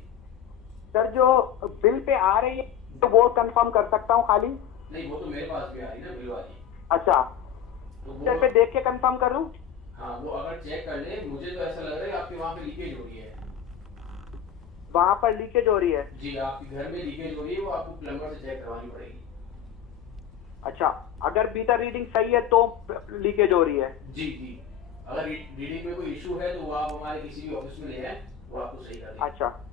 सर जो बिल पे आ रही है तो वो कंफर्म कर सकता हूँ खाली? नहीं, वो तो मेरे पास भी आ रही है ना बिल वाली। अच्छा, तो वो पे देख के कंफर्म कर लूँ? हाँ, वो अगर चेक कर ले, मुझे तो ऐसा लग रहा है आपके वहाँ पे लीकेज हो रही है। वहाँ पर लीकेज हो रही है? जी, आपके घर में लीकेज हो रही है, वो आपको प्लम्बर से चेक करवानी पड़ेगी। अच्छा, अगर मीटर रीडिंग सही है तो लीकेज हो रही है? जी जी, अगर रीडिंग में कोई इशू है तो वो आप हमारे किसी भी ऑफिस में ले आए, वो आपको सही कर देंगे। अच्छा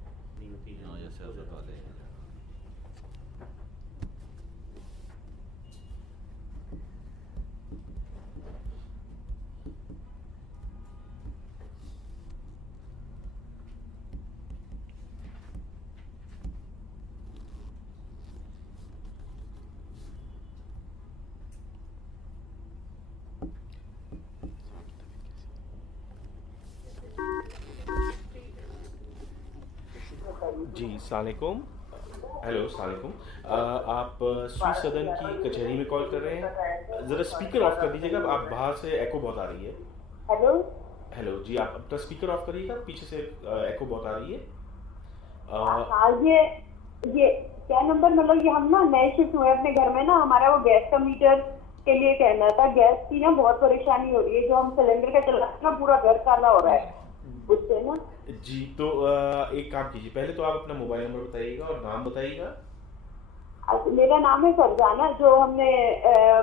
जी सलामुकुम। हेलो सलामुकुम। आप श्री सदन की कचहरी में कॉल कर रहे हैं। ज़रा स्पीकर ऑफ कर दीजिएगा, आप बाहर से एको बहुत आ रही है। हेलो हेलो जी, आप अपना स्पीकर ऑफ करिएगा, पीछे से एको बहुत आ रही है। हाँ, ये क्या नंबर, मतलब ये हम ना नए शिफ्ट हुए अपने घर में ना, हमारा वो गैस का मीटर के लिए कहना था। गैस की ना बहुत परेशानी हो रही है, जो हम सिलेंडर का चलाते ना पूरा घर काला हो रहा है उससे ना। जी तो एक काम कीजिए, पहले तो आप अपना मोबाइल नंबर बताइएगा और नाम बताइएगा। मेरा नाम है फरजाना, जो हमने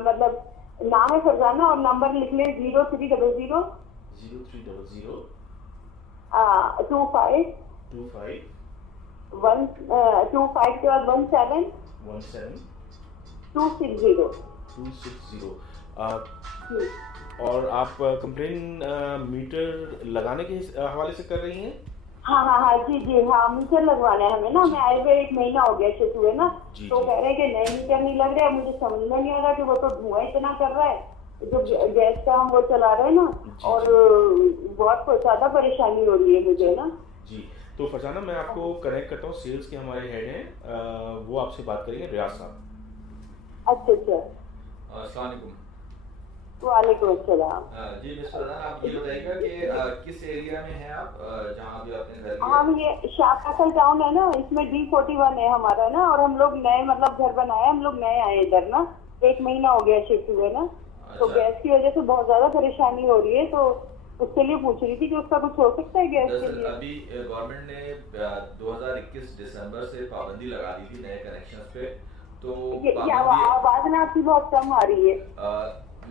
मतलब नाम है फरजाना और नंबर लिख ले 0300 25 25 के बाद 17 260। और आप कंप्लेन मीटर लगाने के हवाले से कर रही हैं? हाँ जी जी हाँ, मीटर लगवाना है हमें ना। हमें आए हुए 1 महीना हो गया शिफ्ट हुए ना, तो कह रहे हैं कि नए मीटर नहीं लग रहा है। मुझे समझ में नहीं आ रहा कि वो तो धुआं इतना कर रहा है जो गैस का हम वो चला रहे हैं ना, और बहुत ज्यादा परेशानी हो रही है मुझे ना। जी तो फरजाना, मैं आपको कनेक्ट करता हूँ, सेल्स के हमारे हेड हैं, वो आपसे बात करेंगे, रियाज साहब। अच्छा। अस्सलाम वालेकुम। वालेकुम अस्सलाम। जी मिस फरजान, आप ये बताइएगा कि किस एरिया में हैं आप, जहाँ भी आपने घर लिया? हम ये शाहकासल टाउन है ना, इसमें D41 है हमारा ना, और हम लोग नए मतलब घर बनाए, हम लोग नए आए इधर ना, 1 महीना हो गया शिफ्ट हुए ना, तो गैस की वजह से बहुत ज्यादा परेशानी हो रही है, तो उसके लिए पूछ रही थी कि उसका कुछ हो सकता है गैस के लिए? अभी गवर्नमेंट ने 2021 दिसंबर से पाबंदी लगा दी थी नए कनेक्शन पे, तो आवाज ना आपकी बहुत कम आ रही है।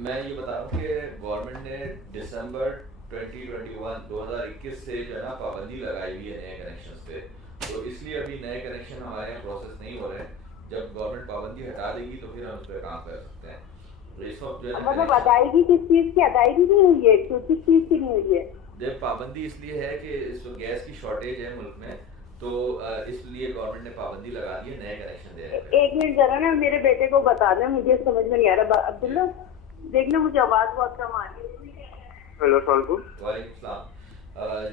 मैं ये बता रहा हूँ कि गवर्नमेंट ने दिसंबर 2021 से जो है ना पाबंदी लगाई हुई है नए कनेक्शन पे, तो इसलिए अभी नए कनेक्शन हमारे यहाँ प्रोसेस नहीं हो रहे हैं। जब गवर्नमेंट पाबंदी हटा देगी तो फिर हम उस पर काम कर सकते हैं। तो इस वक्त जो है मतलब अदायगी किस चीज की अदायगी नहीं हुई है, किस चीज की नहीं हुई है? जब पाबंदी इसलिए है कि इस वक्त गैस की शॉर्टेज है मुल्क में, तो इसलिए गवर्नमेंट ने पाबंदी लगा दी है नए कनेक्शन देने पे। 1 मिनट जरा ना मेरे बेटे को बता दें, मुझे समझ में नहीं आ रहा। अब्दुल्ला देखना, मुझे आवाज बहुत कम आ रही है। हेलो वालेकुम सलाम।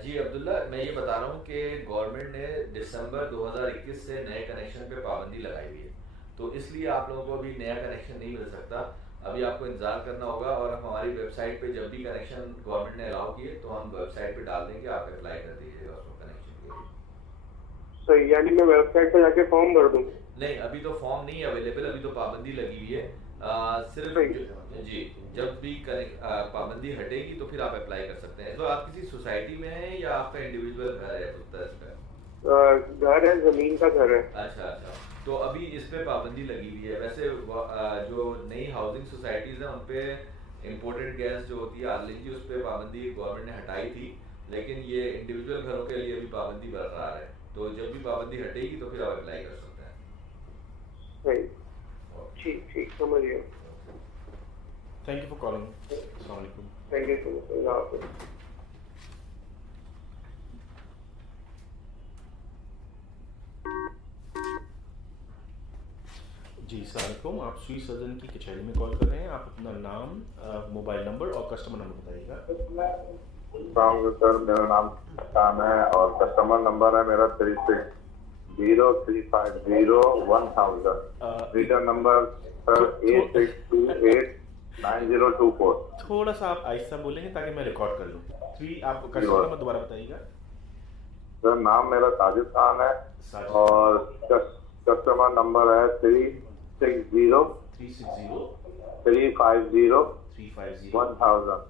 जी अब्दुल्ला, मैं ये बता रहा हूँ कि गवर्नमेंट ने दिसंबर 2021 से नए कनेक्शन पे पाबंदी लगाई हुई है, तो इसलिए आप लोगों को अभी नया कनेक्शन नहीं मिल सकता। अभी आपको इंतजार करना होगा, और हम हमारी वेबसाइट पे जब भी कनेक्शन गवर्नमेंट ने अलाउ किए तो हम वेबसाइट पे डाल देंगे, आप अप्लाई कर दीजिएगा उसको कनेक्शन के लिए। सही, यानी मैं वेबसाइट पे जाके फॉर्म भर दूँ? नहीं, अभी तो फॉर्म नहीं अवेलेबल, अभी तो पाबंदी लगी हुई है। सिर्फ जी जब भी पाबंदी हटेगी तो फिर आप अप्लाई कर सकते हैं। तो आप किसी सोसाइटी में हैं या आपका इंडिविजुअल घर है? घर है, जमीन का घर है। अच्छा अच्छा, तो अभी इस पे पाबंदी लगी हुई है। वैसे जो नई हाउसिंग सोसाइटीज हैं उन पे इम्पोर्टेड गैस जो होती है RLNG, उस पे पाबंदी गवर्नमेंट ने हटाई थी, लेकिन ये इंडिविजुअल घरों के लिए अभी पाबंदी बरकरार है। तो जब भी पाबंदी हटेगी तो फिर आप अप्लाई कर सकते हैं। सही, ठीक ठीक, समझ गया। Thank you for calling. अस्सलाम वालेकुम। Thank you so much. अल्लाह हाफ़िज़। जी सलाम, आप सुई सर्जन की कचहरी में कॉल कर रहे हैं। आप अपना नाम, मोबाइल नंबर और कस्टमर नंबर बताइएगा। सर, मेरा नाम शान है और कस्टमर नंबर है मेरा 3603501000। Meter number sir 86289024। थोड़ा सा आप आहिस्ता बोलेंगे ताकि मैं रिकॉर्ड कर लूँ। आप कस्टमर नंबर दोबारा बताइएगा। सर, नाम मेरा साजिद खान है और कस्टमर नंबर है 360-350-1000।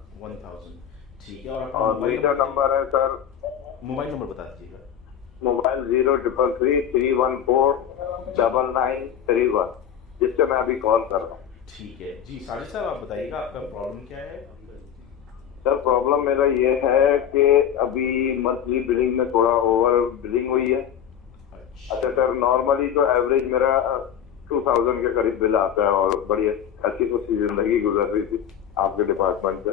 ठीक है, और मीटर नंबर है सर, मोबाइल नंबर बता दीजिएगा। मोबाइल 0333314991, जिससे मैं अभी कॉल कर रहा हूँ। ठीक है जी साजिद साहब, आप बताइएगा आपका प्रॉब्लम क्या है? सर, प्रॉब्लम मेरा ये है कि अभी मंथली बिलिंग में थोड़ा ओवर बिलिंग हुई है। अच्छा सर, नॉर्मली तो एवरेज मेरा 2000 के करीब बिल आता है और बड़ी अच्छी खुशी जिंदगी गुजर रही थी आपके डिपार्टमेंट से।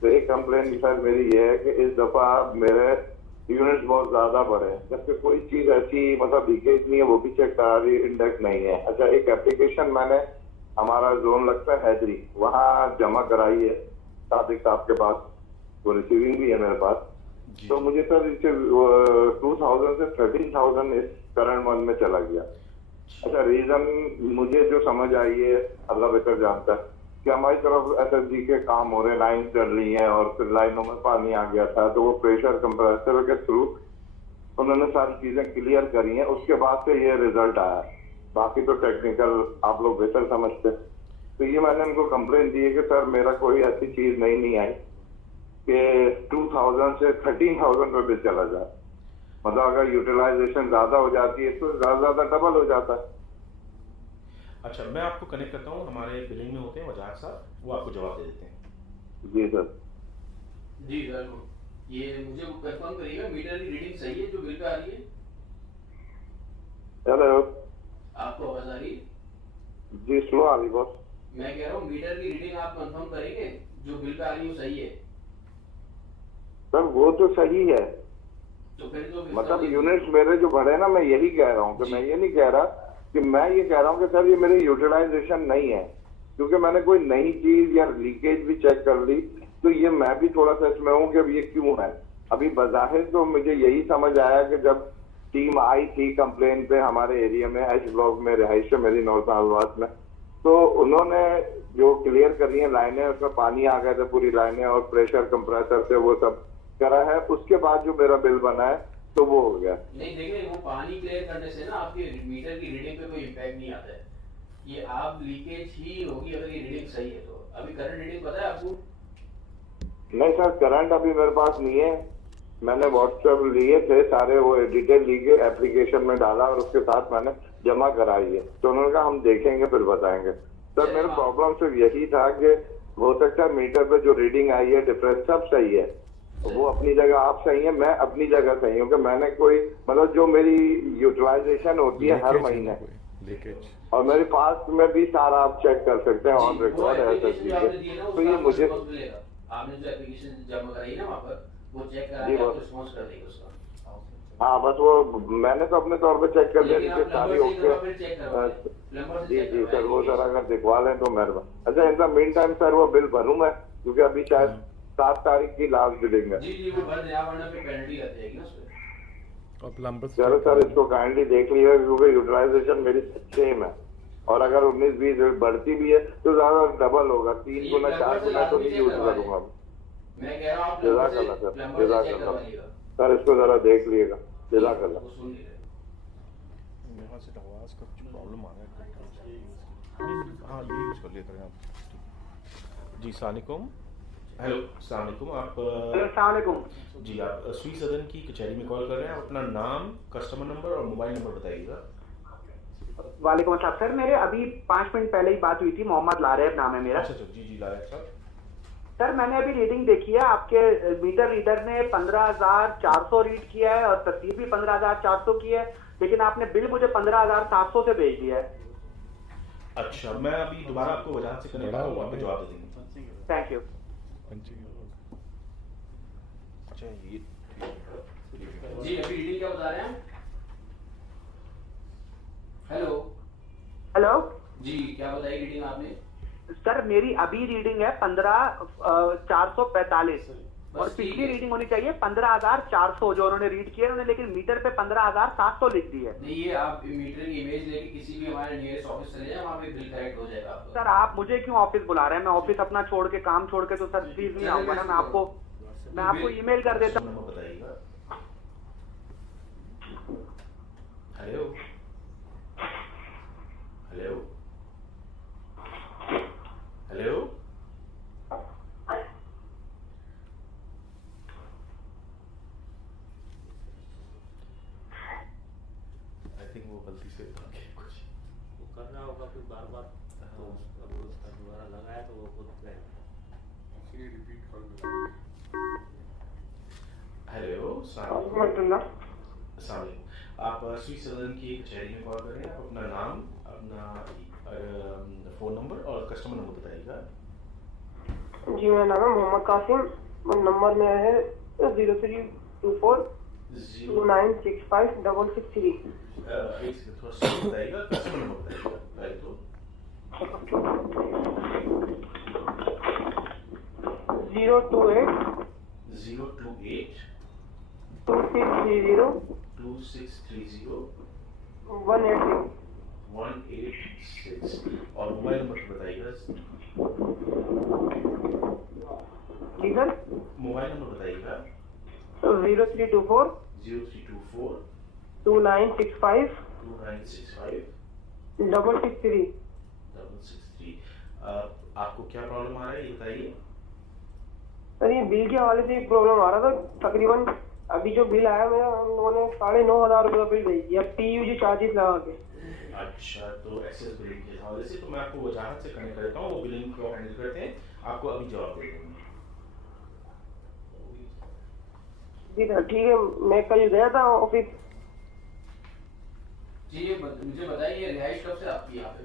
तो एक कंप्लेन सर मेरी ये है कि इस दफा मेरे यूनिट्स बहुत ज्यादा बढ़े, जबकि कोई चीज ऐसी मतलब लीकेज नहीं है, वो भी चेक करा रही, इंडेक्स नहीं है। अच्छा, एक एप्लीकेशन मैंने, हमारा जोन लगता है हैदरी, वहाँ जमा कराई है सादिक साहब के पास, वो रिसीविंग भी है मेरे पास। तो मुझे सर इसे 2000 से 13000 इस करंट मंथ में चला गया। अच्छा, रीजन मुझे जो समझ आई है, अल्लाह बेहतर जानता है, कि हमारी तरफ SSG के काम हो रहे, लाइन चल रही है और फिर लाइनों में पानी आ गया था, तो वो प्रेशर कंप्रेसर के थ्रू उन्होंने सारी चीजें क्लियर करी हैं, उसके बाद से ये रिजल्ट आया। बाकी तो टेक्निकल आप लोग बेहतर समझते हैं। तो ये मैंने उनको कंप्लेन दी है कि सर मेरा कोई ऐसी चीज नहीं आई कि 2000 से 13000 पे बिल चला जाए। मतलब अगर यूटिलाइजेशन ज्यादा हो जाती है तो ज्यादा डबल हो जाता है। अच्छा, मैं आपको कनेक्ट करता हूँ, हमारे बिलिंग में होते हैं वजाहत साहब, वो आपको जवाब दे देते हैं। जी सर। जी सर, ये मुझे कंफर्म करिएगा, मीटर की रीडिंग सही है जो बिल पे आ रही है? हेलो, आपको आवाज आ रही है? जी स्लो आ रही बॉस। मैं कह रहा हूँ मीटर की रीडिंग आप कंफर्म करेंगे जो बिल पे आ रही है वो सही है? सर वो तो सही है, तो फिर जो मतलब यूनिट्स मेरे जो बढ़े ना, मैं यही कह रहा हूँ कि मैं ये नहीं कह रहा कि मैं ये कह रहा हूँ कि सर ये मेरी यूटिलाइजेशन नहीं है, क्योंकि मैंने कोई नई चीज या लीकेज भी चेक कर ली, तो ये मैं भी थोड़ा सच में हूँ कि अब ये क्यों है। अभी बज़ाहिर तो मुझे यही समझ आया कि जब टीम आई थी कंप्लेन पे हमारे एरिया में, एच ब्लॉक में रिहाइश है मेरी नौसालवाद में, तो उन्होंने जो क्लियर करी है लाइनें, उसमें पानी आ गए थे पूरी लाइनें और प्रेशर कंप्रेसर से वो सब करा है। उसके बाद जो मेरा बिल बना है तो वो हो गया। नहीं देखिए, वो पानी क्लियर करने से ना आपके मीटर की रीडिंग पे कोई इम्पैक्ट नहीं आता है। ये आप लीकेज ही होगी अगर ये रीडिंग सही है तो। अभी करंट रीडिंग पता है आपको? नहीं सर, करंट अभी मेरे पास नहीं है। मैंने व्हाट्सएप लिए थे सारे, वो डिटेल ली के एप्लीकेशन में डाला और उसके साथ मैंने जमा कराई है। तो उन्होंने कहा हम देखेंगे फिर बताएंगे। सर मेरा प्रॉब्लम सिर्फ यही था कि हो सकता है मीटर पे जो रीडिंग आई है डिफरेंस सब सही है, वो अपनी जगह आप सही है, मैं अपनी जगह सही हूँ कि मैंने कोई मतलब जो मेरी यूटिलाइजेशन होती है हर महीने लीकेज और मेरे पास में भी सारा आप चेक कर सकते हैं, ऑन रिकॉर्ड है सर चीजें। तो ये मुझे आपने जो एप्लीकेशन जमा कराई ना वहाँ पर वो चेक करा जी के आपको रिस्पॉन्स कर देगा उसका। हाँ बस वो मैंने तो अपने तौर पे चेक कर लिया सारी ओके। जी जी सर, वो सर अगर दिखवा लें तो मेहरबानी। अच्छा in the mean time sir वो बिल भरूँ मैं, क्योंकि अभी शायद 7 तारीख की लास्ट बिलिंग है। जी जी वो भर देना, वरना फिर पेनल्टी लग जाएगी ना उसपे। और प्लम्बर चलो सर इसको काइंडली देख लीजिए, क्योंकि यूटिलाइजेशन मेरी सेम है और अगर 19-20 बढ़ती भी है तो ज्यादा डबल होगा, 3 गुना 4 गुना तो नहीं यूज करूंगा। मैं कह रहा हूँ जज़ाकल्लाह सर, जज़ाकल्लाह सर, इसको जरा देख लीजिएगा, जज़ाकल्लाह। यहाँ से आवाज़ का कुछ प्रॉब्लम आ रहा है। हाँ ये यूज़ कर लेते हैं आप। जी सलामुकुम। हेलो सलामुकुम। आप अस्सलामुअलैकुम जी, आप स्वी सदन की कचहरी में कॉल कर रहे हैं। आप अपना नाम, कस्टमर नंबर और मोबाइल नंबर बताइएगा। वालेकुम अस्सलाम सर, मेरे अभी 5 मिनट पहले ही बात हुई थी। मोहम्मद लारेब नाम है मेरा। अच्छा जी जी लारेब साहब। सर मैंने अभी रीडिंग देखी है, आपके मीटर रीडर ने 15,400 रीड किया है और तस्वीर भी 15,400 की है, लेकिन आपने बिल मुझे 15,700 से भेज दिया है। अच्छा, मैं अभी दोबारा आपको वजाहत से कनेक्ट करूँगा, आपको जवाब दे देंगे। Thank you. अच्छा ये जी अभी रीडिंग क्या बता रहे हैं? हेलो हेलो जी, क्या बताई रीडिंग आपने? सर मेरी अभी रीडिंग है 15,445 और पिछली रीडिंग होनी चाहिए 15,400 जो उन्होंने रीड किया उन्होंने, लेकिन मीटर पे 15,700 लिख दी है। नहीं, ये आप मीटर की इमेज लेके किसी भी हमारे नियरेस्ट ऑफिस चले जाए, वहाँ पे बिल करेक्ट हो जाएगा आपका। सर आप मुझे क्यों ऑफिस बुला रहे हैं? मैं ऑफिस अपना छोड़ के काम छोड़ के तो सर प्लीज नहीं आऊंगा ना। मैं आपको ईमेल कर देता हूँ। Hello hello hello I think वो गलती से कुछ वो कर रहा होगा फिर बार बार, तो अब उसका दोबारा लगाया तो वो खुद रिपीट कर। हेलो सलाम। आप स्वी सदन की कचहरी में कॉल कर रहे हैं। आप अपना नाम, अपना फ़ोन नंबर और कस्टमर नंबर बताइएगा। जी मेरा नाम है मोहम्मद कासिम, नंबर में है 0324 2965 663। थोड़ा सा बताइएगा, कस्टमर नंबर बताइएगा पहले तो। 028 2630 186 और मोबाइल नंबर बताइएगा। जी सर मोबाइल नंबर बताइएगा। 0324 2965 663। आपको क्या प्रॉब्लम आ रहा है ये बताइए। सर ये बिल के हवाले से प्रॉब्लम आ रहा था। तकरीबन अभी जो बिल आया मेरा, हम लोगों ने 9,500 रुपये का बिल भेज दिया TUG चार्जेस लगा के। अच्छा, तो एक्सेस बिलिंग के हवाले से तो मैं आपको वजाहत से कनेक्ट करता हूँ, वो बिलिंग को हैंडल करते हैं, आपको अभी जवाब दे देंगे। जी सर ठीक है, मैं कल गया था ऑफिस। जी ये मुझे बताइए रिहाइश कब से आपकी यहाँ पे?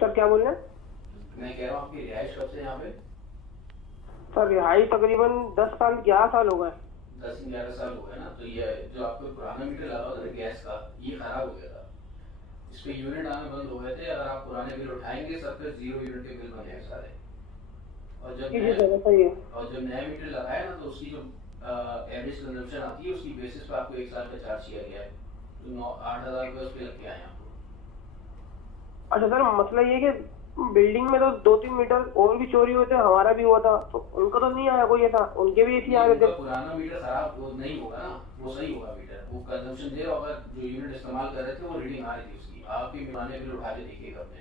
सर क्या बोल रहे हैं? मैं कह रहा हूँ आपकी रिहाइश कब से यहाँ पे? सर रिहाई तकरीबन 10 साल 11 साल हो गए। 10-11 साल हो गए ना। तो ये जो आपको पुराना मीटर लगा हुआ था गैस का, ये खराब हो गया था, इस पे यूनिट आने बंद हो गए थे। अगर आप पुराने बिल उठाएंगे सब पे 0 यूनिट के बिल बने हैं सारे। और जब नया मीटर लगाया ना तो उसकी जो एवरेज कंजम्पशन आती है उसकी बेसिस पे आपको 1 साल का चार्ज किया गया है, तो 8,000 रुपये उस पर लग के आए आपको। अच्छा सर, मसला ये कि बिल्डिंग में तो 2-3 मीटर और भी चोरी हुए थे, हमारा भी हुआ था, तो उनका तो नहीं आया कोई ऐसा, उनके भी ऐसे आ गए थे। पुराना मीटर खराब वो नहीं होगा ना, वो सही होगा मीटर, वो कंजम्पशन दे रहा होगा, जो यूनिट इस्तेमाल कर रहे थे वो रीडिंग आ रही थी उसकी। आप भी पुराने बिल उठा के देखिएगा अपने।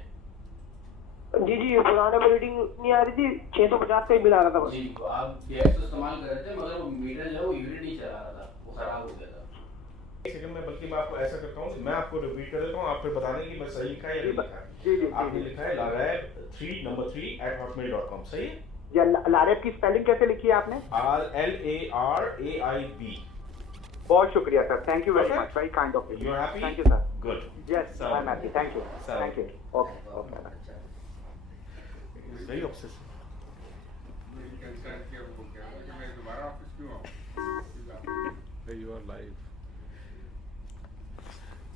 जी जी, पुराने में रीडिंग नहीं आ रही थी, 650 का ही बिल आ रहा था बस। जी, तो आप गैस तो इस्तेमाल कर रहे थे मगर वो मीटर जो है वो यूनिट नहीं चला रहा था, वो खराब हो गया था। एक सेकंड में, बल्कि मैं आपको ऐसा करता हूँ, मैं आपको रिपीट कर देता हूँ, आप फिर बता दें कि मैं सही लिखा है या नहीं लिखा है। आपने लिखा है लारैब 3 सही है? या लारैब की स्पेलिंग कैसे लिखी है आपने? LARAIB। बहुत शुक्रिया sir, thank you very much, very kind of you. You are happy? Thank you sir. Good. Yes, I am happy, thank you, thank you. Okay okay. Very obsessive. You are live.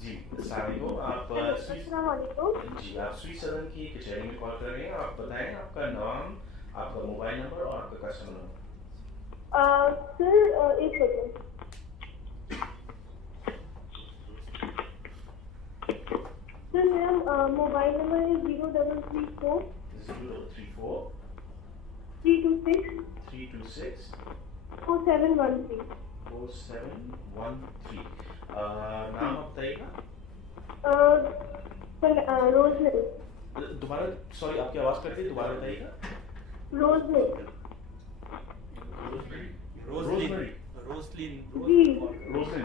जी, सारिको आप जी आप sweet सदन की कचहरी में call कर रहे हैं। आप बताएं आपका नाम, आपका मोबाइल नंबर और आपका कस्टमर नंबर। सर एक सेकंड। सर मेरा मोबाइल नंबर है 0334 326 4713। 4713। नाम आप बताइएगा। रोजमेरी। दोबारा, सॉरी आपकी आवाज कट गई, दोबारा बताइएगा। रोजमेरी। जी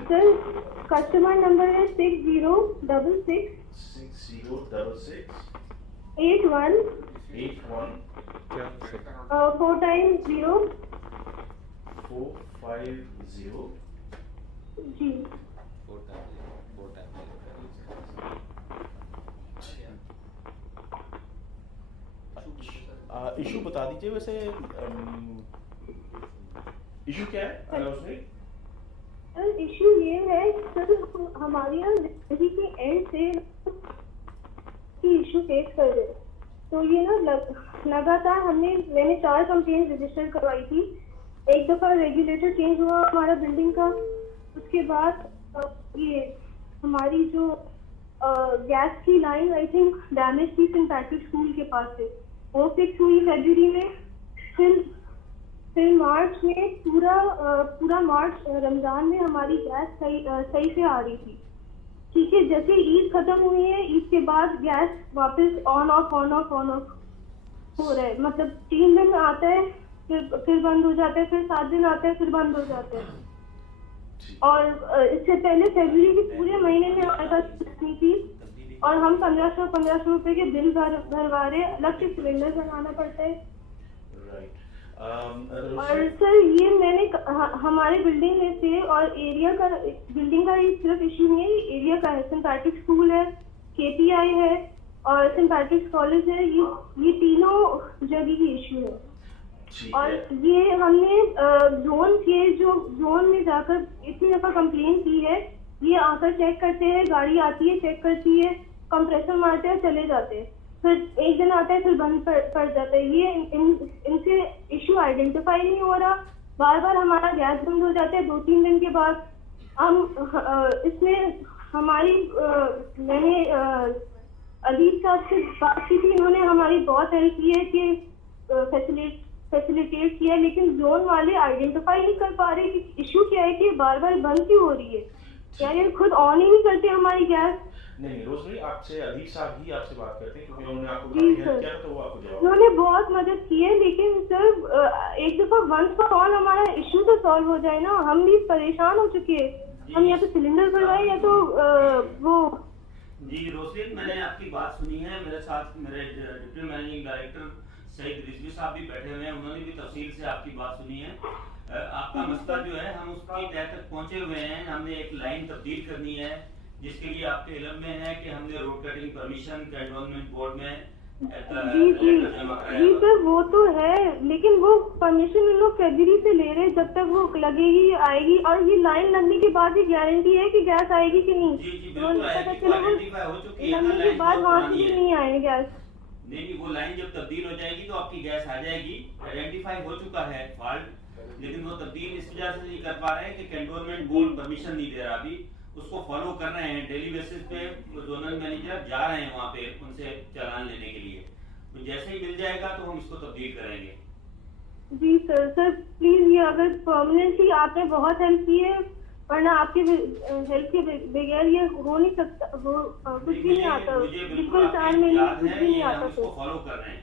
सर, कस्टमर नंबर है 6066 81 4 times 0 450 जी। इशू बता दीजिए वैसे, इशू क्या है? सर इशू ये है सर, हमारे यहाँ जिंदगी के एंड से इशू फेस कर रहे, तो ये ना लगातार मैंने 4 कंप्लेंट रजिस्टर करवाई थी। एक दफा रेगुलेटर चेंज हुआ हमारा बिल्डिंग का, उसके बाद ये हमारी जो गैस की लाइन आई थिंक डैमेज थी सेंट पैट्रिक स्कूल के पास से, वो फिक्स हुई फरवरी में। फिर मार्च में पूरा मार्च रमजान में हमारी गैस सही से आ रही थी, ठीक है। जैसे ईद खत्म हुई है, ईद के बाद गैस वापस ऑन ऑफ हो रहा है, मतलब 3 दिन आता है फिर बंद हो जाता है, फिर 7 दिन आता है फिर बंद हो जाता है। और इससे पहले फरवरी के पूरे महीने में आएगा थी, और हम 1500 रुपए के बिल भरवा रहे, अलग से सिलेंडर बनाना पड़ता है। और सर ये मैंने हमारे बिल्डिंग में से और एरिया का, बिल्डिंग का ये सिर्फ इशू नहीं है, एरिया का है। सेंट पैट्रिक स्कूल है, KPI है और सेंट पैट्रिक कॉलेज है, ये तीनों जगह की इशू है। और ये हमने जोन में जाकर इतनी दफा कंप्लेन की है, ये आकर चेक करते हैं, गाड़ी आती है चेक करती है, कंप्रेसर मारते हैं चले जाते हैं, फिर एक दिन आता है फिर बंद पड़ जाता है। ये इनसे इशू आइडेंटिफाई नहीं हो रहा, बार बार हमारा गैस बंद हो जाता है 2-3 दिन के बाद। हम इसमें हमारी मैंने अजीज साहब से बात की थी, इन्होंने हमारी बहुत हेल्प की है कि फैसिलिटेट किया, लेकिन जोन वाले आइडेंटिफाई नहीं कर पा रहे कि इशू क्या है, कि बार बार बंद क्यों हो रही है, क्या ये खुद ऑन ही नहीं करते हमारी गैस। नहीं रोजमेरी, आपसे अदीब साहब ही आपसे बात करते हैं क्योंकि उन्होंने आपको काफी हेल्प किया, तो वो आपको जवाब उन्होंने बहुत मदद की है। लेकिन सर एक दफा वंस फॉर ऑल हमारा इशू तो सॉल्व हो जाए ना, हम भी परेशान हो चुके हैं, हम या तो सिलेंडर भरवाए या तो वो। जी रोजमेरी, मैंने आपकी बात सुनी है, मेरे साथ मेरे deputy managing director Saeed Rizvi साहब भी बैठे हुए हैं, उन्होंने भी तफसील से आपकी बात सुनी है। आपका मसला जो है हम उसकी तह तक पहुंचे हुए हैं, हमने एक लाइन तब्दील करनी है जिसके लिए आपके इल्म में है कि हमने road cutting permission cantonment board में जी सर वो तो है, लेकिन वो परमिशन उन लोग फरवरी से ले रहे हैं, जब तक वो लगेगी आएगी, और ये लाइन लगने के बाद ही गारंटी है कि गैस आएगी कि नहीं। लगने के बाद वहाँ से भी नहीं आए गैस। नहीं, वो लाइन जब तब्दील हो जाएगी तो आपकी गैस आ जाएगी। आइडेंटिफाई हो चुका है फॉल्ट, लेकिन वो तब्दील इस वजह से नहीं कर पा रहे हैं कि कैंटोनमेंट बोर्ड परमिशन नहीं दे रहा अभी। उसको फॉलो कर रहे हैं डेली बेसिस पे। जोनल मैनेजर जा रहे हैं वहाँ पे उनसे चालान लेने के लिए, तो जैसे ही मिल जाएगा तो हम इसको तब्दील करेंगे। जी सर प्लीज ये अगर परमानेंटली आपने बहुत हेल्प की है, वरना आपकी हेल्प के बगैर ये हो नहीं सकता, कुछ भी नहीं आता, बिल्कुल 4 महीने कुछ भी नहीं आता सर। फॉलो कर रहे हैं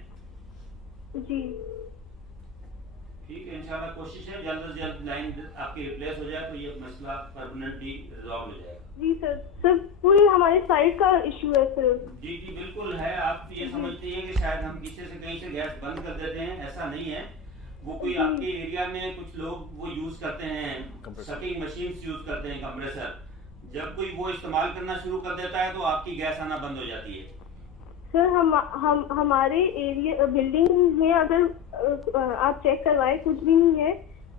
जी ठीक है, इंशाल्लाह कोशिश है जल्द से जल्द लाइन आपकी रिप्लेस हो जाए तो ये मसला परमानेंटली रिजॉल्व हो जाएगा। जी सर पूरी हमारे साइड का इशू है सर। जी बिल्कुल है। आप ये समझती हैं कि शायद हम पीछे से कहीं से गैस बंद कर देते हैं, ऐसा नहीं है। वो कोई आपके एरिया में कुछ लोग वो यूज करते हैं, सकिंग मशीन्स यूज करते हैं, कंप्रेसर। जब कोई वो इस्तेमाल करना शुरू कर देता है तो आपकी गैस आना बंद हो जाती है। सर हम हमारे एरिया बिल्डिंग में अगर आप चेक करवाए कुछ भी नहीं है।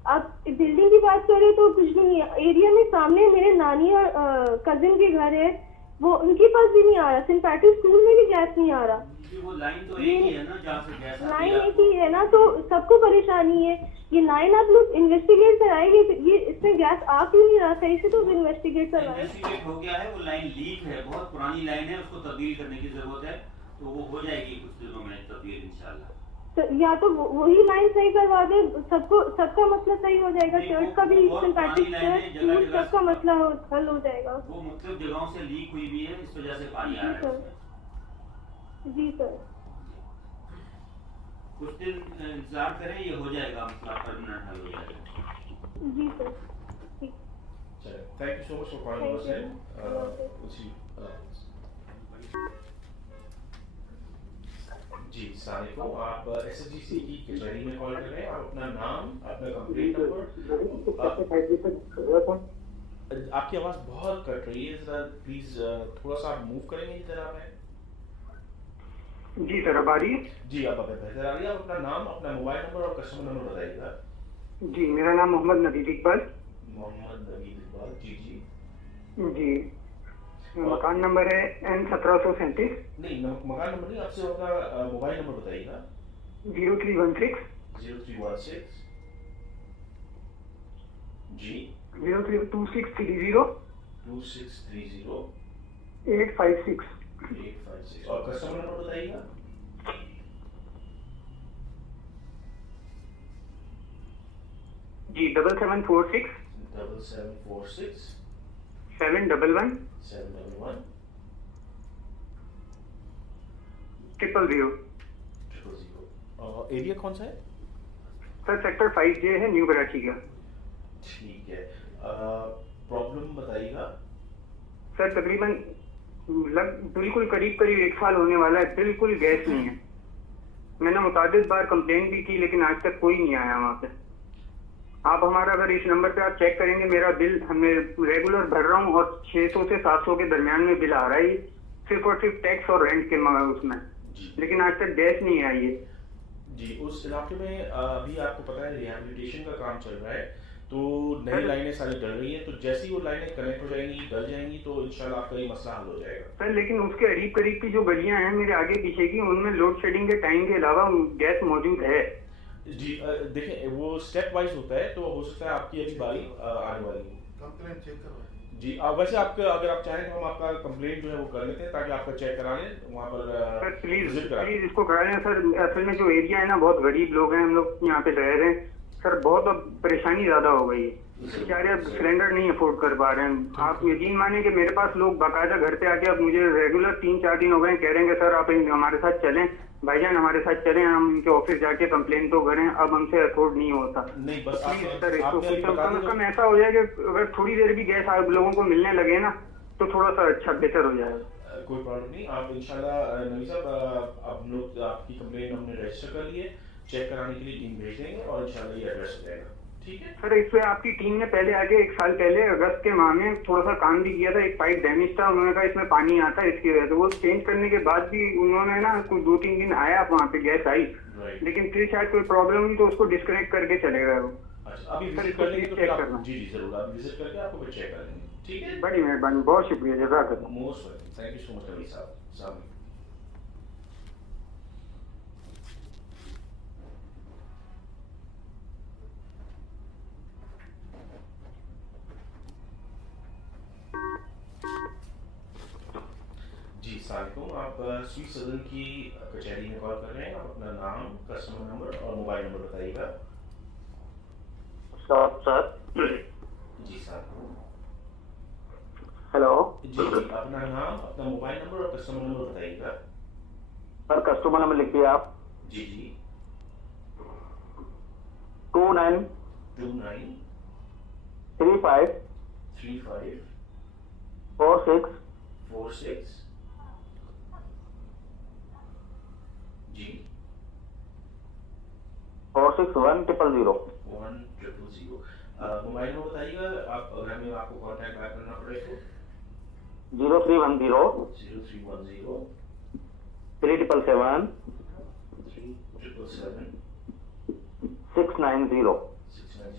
आप बिल्डिंग की बात करें तो कुछ भी नहीं है। एरिया में सामने मेरे नानी और कजिन के घर है, वो उनके पास भी नहीं आ रहा। सेंट पैट्रिक स्कूल में भी गैस नहीं आ रहा। वो लाइन तो एक ही है ना जहाँ से गैस आती है। लाइन एक ही है ना, तो सबको परेशानी है। ये लाइन आप लोग इन्वेस्टिगेट कराएंगे, ये इसमें गैस आ क्यों नहीं रहा, सही से तो इन्वेस्टिगेट करवाए। इन्वेस्टिगेट हो गया है, वो लाइन लीक है, बहुत पुरानी लाइन है, उसको तब्दील करने की जरूरत है, तो वो हो जाएगी कुछ दिनों में तब्दील इंशाल्लाह। तो या तो वही लाइन सही करवा दे, सबका मसला सही हो जाएगा। चर्च का भी, सेंट पैट्रिक चर्च, स्कूल, सबका मसला हल हो जाएगा। वो मुख्तलिफ जगहों से लीक हुई भी है, इस वजह से पानी आ रहा है। जी सर कुछ दिन इंतजार करें, ये हो जाएगा, मसला परमानेंट हल हो जाएगा। जी सर ठीक। चलिए, thank you so much for calling जी सानिको, आप एसएचजीसी की कचहरी में कॉल कर रहे हैं। आप अपना नाम, अपना कंप्लेंट नंबर। आपकी आवाज बहुत कट रही है, जरा प्लीज थोड़ा सा आप मूव करेंगे जिधर आप हैं। जी सर अब आ रही है? जी आप बेहतर आ रही है। आप अपना नाम, अपना मोबाइल नंबर और कस्टमर नंबर बताइएगा। जी मेरा नाम मोहम्मद नवीद इकबाल। मोहम्मद नवीद इकबाल जी जी मकान नंबर है N1737। नहीं मकान नंबर नहीं, आपसे अपना मोबाइल नंबर बताइएगा। 0316 जी 032630 856 और कस्टमर नंबर बताइएगा। जी 7746 711 000। एरिया कौन सा है सर? सेक्टर 5J है, न्यू कराची का। ठीक है, प्रॉब्लम बताइएगा। सर तकरीबन बिल्कुल करीब 1 साल होने वाला है, बिल्कुल गैस नहीं है। मैंने मुतादिद बार कंप्लेन भी की लेकिन आज तक कोई नहीं आया वहाँ पे। आप हमारा अगर इस नंबर पे आप चेक करेंगे, मेरा बिल हमें रेगुलर भर रहा हूँ और 600 से 700 के दरमियान में बिल आ रहा है, सिर्फ और सिर्फ टैक्स और रेंट के उसमें, लेकिन आज तक गैस नहीं आई है। जी उस इलाके में अभी आपको पता है रिहैबिलिटेशन का काम चल रहा है, तो नई लाइनें सारी डल रही हैं, तो जैसे ही वो लाइनें कनेक्ट हो जाएंगी, डल जाएंगी, तो इंशाल्लाह आपका ये मसला हल हो जाएगा। सर लेकिन उसके करीब की जो गलियां हैं मेरे आगे पीछे की, उनमें लोड शेडिंग के टाइम के अलावा गैस मौजूद है। जी देखें वो स्टेप वाइज होता है, तो हो सकता है आपकी अभी बारी आने वाली है। कंप्लेंट चेक करवाएं। जी वैसे आपका अगर आप चाहें तो हम आपका कंप्लेंट जो है वो कर लेते हैं, ताकि आपका चेक करा लें वहाँ पर। प्लीज इसको करा लें सर। असल में जो एरिया है ना, बहुत गरीब लोग हैं, हम लोग यहाँ पे रह रहे हैं सर, बहुत अब परेशानी ज्यादा हो गई है। बेचारे अब सिलेंडर नहीं अफोर्ड कर पा रहे हैं। आप यकीन माने कि मेरे पास लोग बाकायदा घर पे आके अब मुझे रेगुलर 3-4 दिन हो गए कह रहे हैं कि सर आप हमारे साथ चलें, भाईजान हमारे साथ चलें, हम इनके ऑफिस जाके कंप्लेन तो करें, अब हमसे अफोर्ड नहीं होता। नहीं बस सर इसको कुछ कम से कम ऐसा हो जाए कि अगर थोड़ी देर भी गैस आप लोगों को मिलने लगे ना, तो थोड़ा सा अच्छा बेहतर हो जाएगा। कोई प्रॉब्लम नहीं, आप इंशाल्लाह नवी साहब हम लोग आपकी कंप्लेंट हमने रजिस्टर कर ली है, चेक कराने के लिए टीम भेज देंगे और इंशाल्लाह ये एड्रेस हो जाएगा। ठीक है सर, इस पे आपकी टीम ने पहले आके 1 साल पहले अगस्त के माह में थोड़ा सा काम भी किया था। एक पाइप डैमेज था, उन्होंने कहा इसमें पानी आता है इसकी वजह से। वो चेंज करने के बाद भी उन्होंने ना कुछ 2-3 दिन आया, वहाँ पे गैस आई, लेकिन फिर शायद कोई प्रॉब्लम हुई तो उसको डिस्कनेक्ट करके चले गए वो। अभी विजिट कर लेंगे तो चेक करना। जी जरूर, आप विजिट करके आपको फिर चेक कर लेंगे। ठीक है, बड़ी मेहरबानी, बहुत शुक्रिया, जज़ाकल्लाह। Most welcome, thank you so much Navi साहब। जी सालेकुम, आप स्वीट सदन की कचहरी में कॉल कर रहे हैं। आप अपना नाम, कस्टमर नंबर और मोबाइल नंबर बताइएगा। सर जी सालेकुम। हेलो जी अपना नाम, अपना मोबाइल नंबर और कस्टमर नंबर बताइएगा। सर, कस्टमर नंबर लिखिए आप। जी जी 29 35 46 जी 46100। मोबाइल नंबर बताइएगा। आप अगर हमें आपको कॉन्टैक्ट बैक करना पड़े तो 0310 377 690।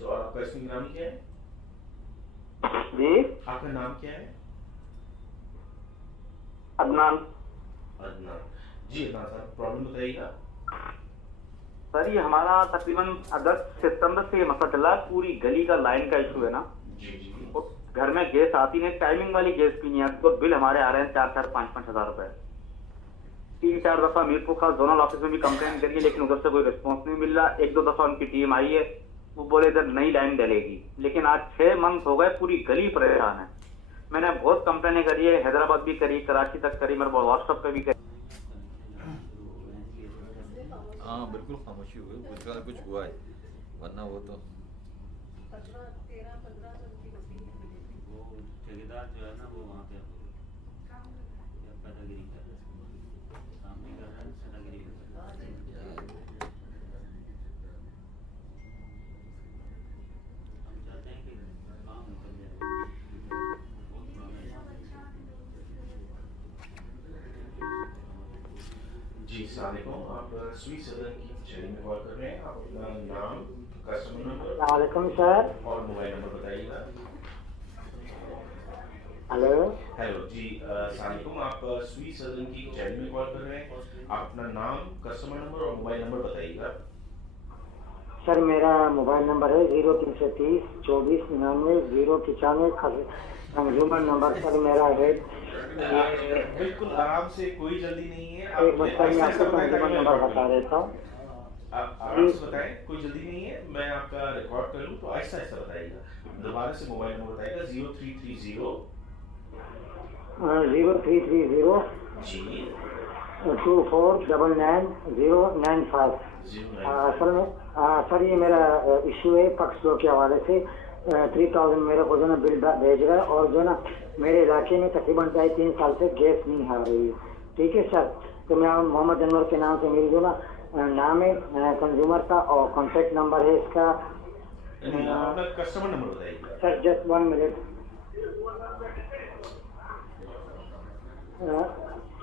और आपका इसमें नाम क्या है? जी आपका नाम क्या है? अदनान। अदनान जी। अदनान साहब प्रॉब्लम बताइएगा। सर, ये हमारा तकरीबन अगस्त सितंबर से ये मसला चल रहा है। पूरी गली का लाइन का इशू है ना। जी और घर में गैस आती नहीं, टाइमिंग वाली गैस भी नहीं आती, तो बिल हमारे आ रहे हैं 4-4, 5-5 हजार रुपए। 3-4 दफा मीरपुर खास जोनल ऑफिस में भी कंप्लेंट करिए, लेकिन उधर से कोई रिस्पॉन्स नहीं मिल रहा। 1-2 दफा उनकी टीम आई है, वो बोले इधर नई लाइन डलेगी, लेकिन आज 6 मंथ हो गए, पूरी गली परेशान है। मैंने बहुत कंप्लेनें करी है, हैदराबाद भी करी, कराची तक करी, मेरे व्हाट्सएप पे भी करी। हाँ बिल्कुल खामोशी हुई, कुछ हुआ है, वरना वो तो वो ठेकेदार जो है ना वो वहाँ पे पैदागिरी कर रहे हैं, सामने कर रहे हैं, पैदागिरी कर रहे हैं। हम चाहते हैं कि काम निकल जाए। जी सलामुअलैकुम, आप स्वीट सदन की कचहरी में कॉल कर रहे हैं। आप अपना नाम, कस्टमर नंबर वालेकुम सर। और मोबाइल नंबर बताइएगा। हेलो हेलो जी सलामुअलैकुम, आप स्वीट सदन की कचहरी में कॉल कर रहे हैं। आप अपना नाम, कस्टमर नंबर और मोबाइल नंबर बताइएगा। सर, मेरा मोबाइल नंबर है 0330 24 99 095। कंज्यूमर नंबर सर मेरा है। बिल्कुल आराम से, कोई जल्दी नहीं है। एक मिनट मैं आपको कंज्यूमर नंबर बता देता हूँ। आप आराम से बताएं, कोई जल्दी नहीं है। मैं आपका रिकॉर्ड कर लूँ तो आहिस्ता आहिस्ता बताइएगा। दोबारा से मोबाइल नंबर बताइएगा। 0330 जी 2499 095। असल में सर ये मेरा इशू है पक्ष दो के हवाले से। 3000 मेरे को जो ना बिल भेज रहा है, और जो ना मेरे इलाके में तकरीबन 3 साल से गैस नहीं आ रही है। ठीक है सर, तो मैं मोहम्मद अनवर के नाम से मेरी जो ना नाम है कंज्यूमर का, और कॉन्टेक्ट नंबर है इसका। कस्टमर नंबर बताइए सर। Just 1 minute.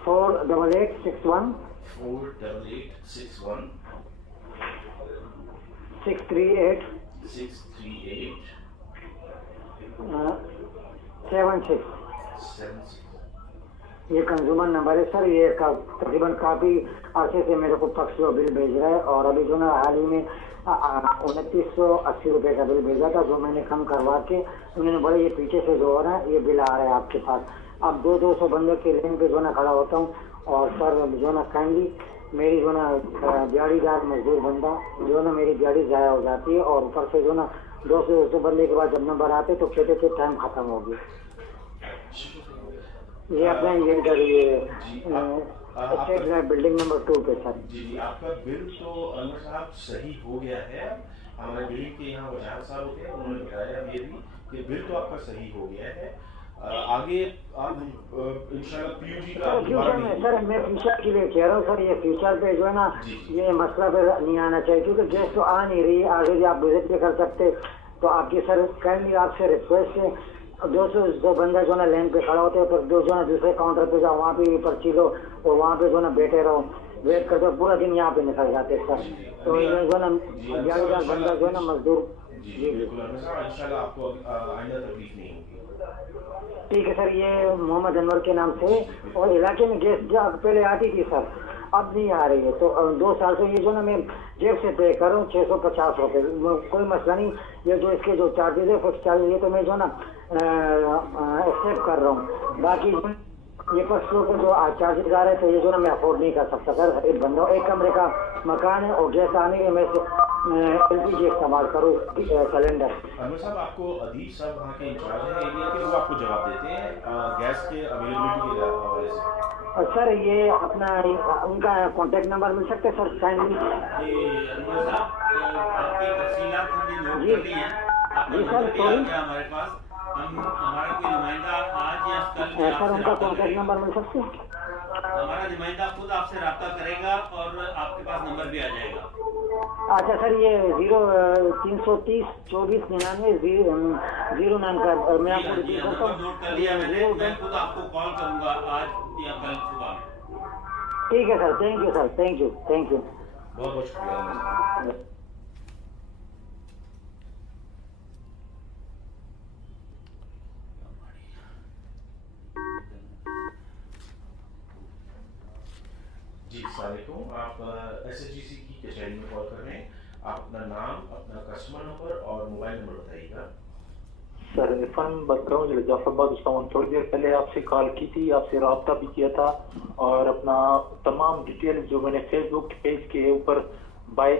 48861 638 76। ये कंज्यूमर नंबर है सर। ये तकरीबन काफी अरसे से मेरे को पक्ष बिल भेज रहा है, और अभी जो ना हाल ही में 2980 रुपये का बिल भेजा था, जो मैंने कम करवा के उन्होंने बोला ये पीछे से जो हो रहा है ये बिल आ रहा है आपके पास। अब 200 बंदे के लाइन पे जो ना खड़ा होता हूँ, और सर जो ना काइंडली मेरी जो ना दिहाड़ीदार मजदूर बंदा जो ना मेरी दिहाड़ी ज़ाया हो जाती है, और ऊपर से जो ना 200 बंदे के बाद जब नंबर आते तो कहते थे टाइम खत्म हो गया। ये अपना ये स्टेट बिल्डिंग नंबर 2 पे सर। जी आपका बिल तो अनवर साहब सही हो गया है। हमारे बिल्डिंग के यहाँ वजाहत साहब होते हैं, उन्होंने बताया ये भी कि बिल तो आपका सही हो गया है। आगे आप इंशाल्लाह पीयूजी का फ्यूचर में सर, मैं फ्यूचर के लिए कह रहा हूँ सर, ये फ्यूचर पे जो है ना ये मसला पे नहीं आना चाहिए, क्योंकि गैस तो आ नहीं रही है। आगे भी आप विजिट भी कर सकते, तो आपकी सर काइंडली आपसे रिक्वेस्ट है 200 बंदा जो ना लाइन पे खड़ा होते हैं, पर जो ना दूसरे काउंटर पे जाओ, वहाँ पे पर्ची लो और वहाँ पे जो ना बैठे रहो, वेट करते पूरा दिन यहाँ पे निकल जाते सर। तो ये जो ना 11,000 बंदा जो है ना मजदूर। जी बिल्कुल इंशाल्लाह आपको आइंदा तकलीफ नहीं होगी। ठीक है सर, ये मोहम्मद अनवर के नाम से। और इलाके में गैस जो पहले आती थी सर, अब नहीं आ रही है, तो 2 साल से ये जो ना मैं जेब से पे कर रहा हूँ 650 रुपये, कोई मसला नहीं। ये जो इसके जो चार्जेस है फिक्स चार्जेस, ये तो मैं जो ना एक्सेप्ट कर रहा हूँ। बाकी ये फर्स्ट फ्लोर पे जो चार्जेस आ रहे थे ये जो ना मैं अफोर्ड नहीं कर सकता सर। एक बंदा एक कमरे का मकान है और गैस आने के मैं LPG इस्तेमाल करूँ सिलेंडर। अनवर साहब, आपको अदीब साहब वहाँ के इंचार्ज हैं एरिया के, वो आपको जवाब देते हैं गैस के अवेलेबिलिटी के हवाले से। सर ये अपना उनका कांटेक्ट नंबर मिल सकता है सर? साइन अनवर साहब, आपकी तफसीलात हमने नोट कर ली हैं। जी सर, सॉरी हमारे पास हमारा कोई नुमाइंदा आज या कल सर उनका कांटेक्ट नंबर मिल सकता है? हमारा नुमाइंदा खुद आपसे रब्ता करेगा और आपके पास नंबर भी आ जाएगा। अच्छा सर, ये 0330 24 99 09 का मैं आपको रिपीट करता हूँ। नोट कर लिया मैंने, मैं खुद आपको कॉल करूंगा आज या कल सुबह में। ठीक है sir, thank you sir, thank you बहुत बहुत शुक्रिया। जी अस्सलामुअलैकुम, आप SHGC की कचहरी में कॉल कर रहे हैं। आप अपना नाम, अपना कस्टमर नंबर और मोबाइल नंबर बताइएगा। सर इरफान बात कर रहा हूँ जाफराबाद उस्मान। थोड़ी देर पहले आपसे कॉल की थी, आपसे रब्ता भी किया था और अपना तमाम डिटेल जो मैंने फेसबुक पेज के ऊपर बाय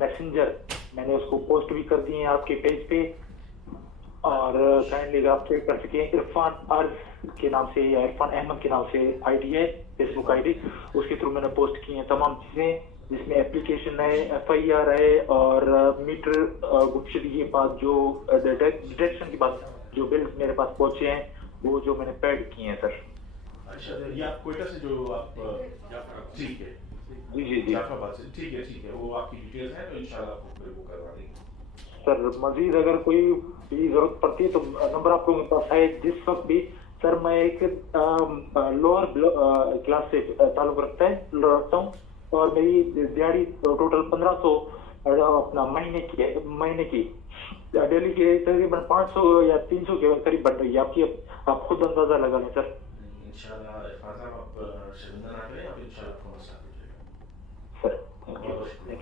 मैसेंजर मैंने उसको पोस्ट भी कर दिए हैं आपके पेज पे। और काइंडली आप चेक कर सकें, इरफान अर्ज के नाम से या इरफान अहमद के नाम से आईडी है, फेसबुक आईडी, उसके थ्रू मैंने पोस्ट की हैं तमाम चीज़ें, जिसमें एप्लीकेशन है, FIR है और मीटर गुमशुदगी के बाद जो डिटेक्शन के बाद जो बिल मेरे पास पहुंचे हैं वो जो मैंने पेड किए हैं सर। अच्छा, ये आप कोयटा से जो आप ठीक है जी जाफराबाद से, ठीक है, वो आपकी डिटेल्स हैं तो इंशाल्लाह आपको फिर वो करवा देंगे। सर मजीद अगर कोई भी जरूरत पड़ती है तो नंबर आप लोगों के पास है जिस वक्त भी। सर मैं एक लोअर क्लास से ताल्लुक रखता हूँ और मेरी दिहाड़ी टोटल 1500 अपना महीने की डेली के तकरीबन 500 या 300 के करीब बन रही है आपकी। आप खुद अंदाजा लगा लें सर। इंशाल्लाह इरफान साहब, आप शर्मिंदा ना करें, आप इंशाल्लाह आपको मसला हो जाएगा सर। बहुत शुक्रिया।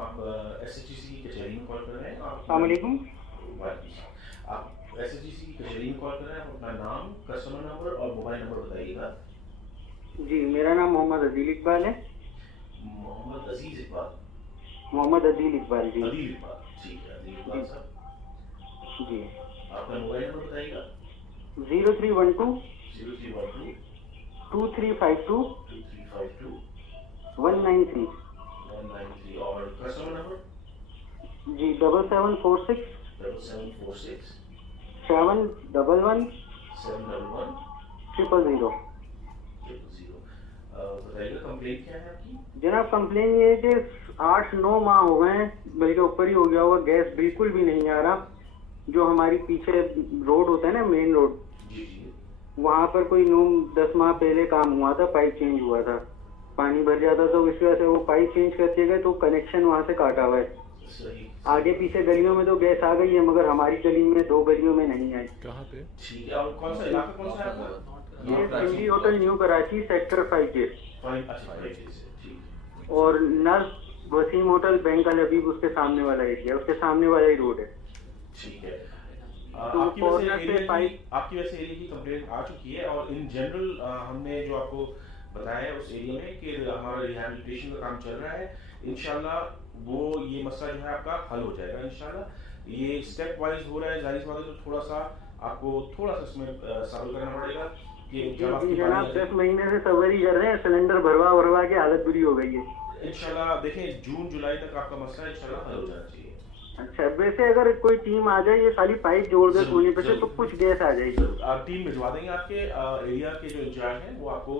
आप SHGC की कचहरी में कॉल कर रहे हैं। अस्सलाम वालेकुम। आप SHGC की कचहरी में कॉल कर रहे हैं। आप अपना नाम, कस्टमर नंबर और मोबाइल नंबर बताइएगा। जी, मेरा नाम मोहम्मद अदील इकबाल है। मोहम्मद अजीज इकबाल? मोहम्मद अदील इकबाल जी। अदील इकबाल, ठीक है, अदील इकबाल साहब जी। आपका मोबाइल नंबर बताइएगा। 0312 2352 193 और कस्टमर नंबर? जी 7746 711 000। बताइएगा कंप्लेंट क्या है आपकी? जनाब कंप्लेन ये है कि 8-9 माह हो गए हैं, बल्कि ऊपर ही हो गया होगा, गैस बिल्कुल भी नहीं आ रहा। जो हमारी पीछे रोड होता है ना, मेन रोड, वहाँ पर कोई 9-10 माह पहले काम हुआ था, पाइप चेंज हुआ था, पानी भर जाता तो इस वजह से वो पाइप चेंज करते गए तो कनेक्शन वहाँ से काटा हुआ है। आगे पीछे गलियों में तो गैस आ गई है मगर हमारी गली में 2 गलियों में नहीं आई। कहाँ पे? ठीक है, और कौन सा इलाका कौन सा है आपका? ये Sindhi hotel new Karachi sector 5J और नर्स वसीम होटल बैंक अल हबीब उसके सामने वाला एरिया, उसके सामने वाला ही रोड है। ठीक है, तो आपकी वैसे एरिया की कंप्लेंट आ चुकी है और इन जनरल हमने जो आपको बताया है उस एरिया में कि हमारा रिहैबिलिटेशन का काम चल रहा है। इंशाल्लाह वो ये मसला जो है आपका हल हो जाएगा। इंशाल्लाह ये स्टेप वाइज हो रहा है, जाहिर सी बात है, तो थोड़ा सा आपको इसमें सब्र करना पड़ेगा कि जब आपकी जनाब 10 महीने से सब्र ही कर रहे हैं, सिलेंडर भरवा के हालत बुरी हो गई है। इंशाल्लाह देखें जून जुलाई तक आपका मसला इंशाल्लाह हल हो जाना चाहिए। अच्छा, वैसे अगर कोई टीम आ जाए ये सारी पाइप जोड़ दे सोने पे से तो कुछ गैस आ जाएगी। आप टीम भिजवा देंगे, आपके एरिया के जो इंचार्ज हैं वो आपको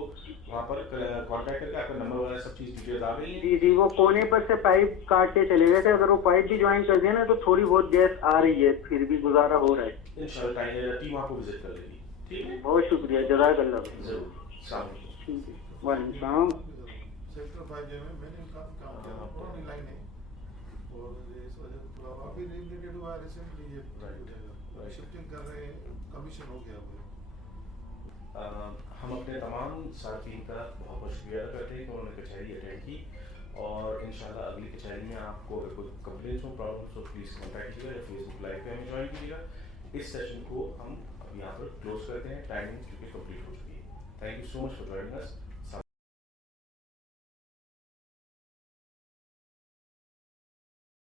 वहाँ पर कांटेक्ट करके आपका नंबर वगैरह सब चीज डिटेल्स आ गई है। जी जी, वो कोने पर से पाइप काट के चले गए थे, अगर वो पाइप भी ज्वाइन कर दिया ना तो थोड़ी बहुत गैस आ रही है, फिर भी गुजारा हो रहा है। इंशाल्लाह टीम आपको विजिट कर लेगी। ठीक है, बहुत शुक्रिया, जज़ाकल्लाह। जरूर, ठीक है, वालेकुम सलाम। सेक्टर 5 में मैंने काफी काम किया था, पुरानी लाइन है और इस वजह से थोड़ा अभी रिलेटेड हुआ रिसेंटली, ये शिफ्टिंग कर रहे हैं, कमीशन हो गया वो। हम अपने तमाम सार्फिन का बहुत बहुत शुक्रिया अदा करते हैं कि उन्होंने कचहरी अटेंड की, और इंशाल्लाह अगली कचहरी में आपको अगर कोई कंप्लेंट्स हो, प्रॉब्लम्स हो, प्लीज़ कॉन्टैक्ट कीजिएगा या फेसबुक लाइव पे हमें ज्वाइन कीजिएगा। इस सेशन को हम अब यहाँ पर क्लोज करते हैं, टाइमिंग क्योंकि कंप्लीट हो चुकी है। Thank you so much for joining us.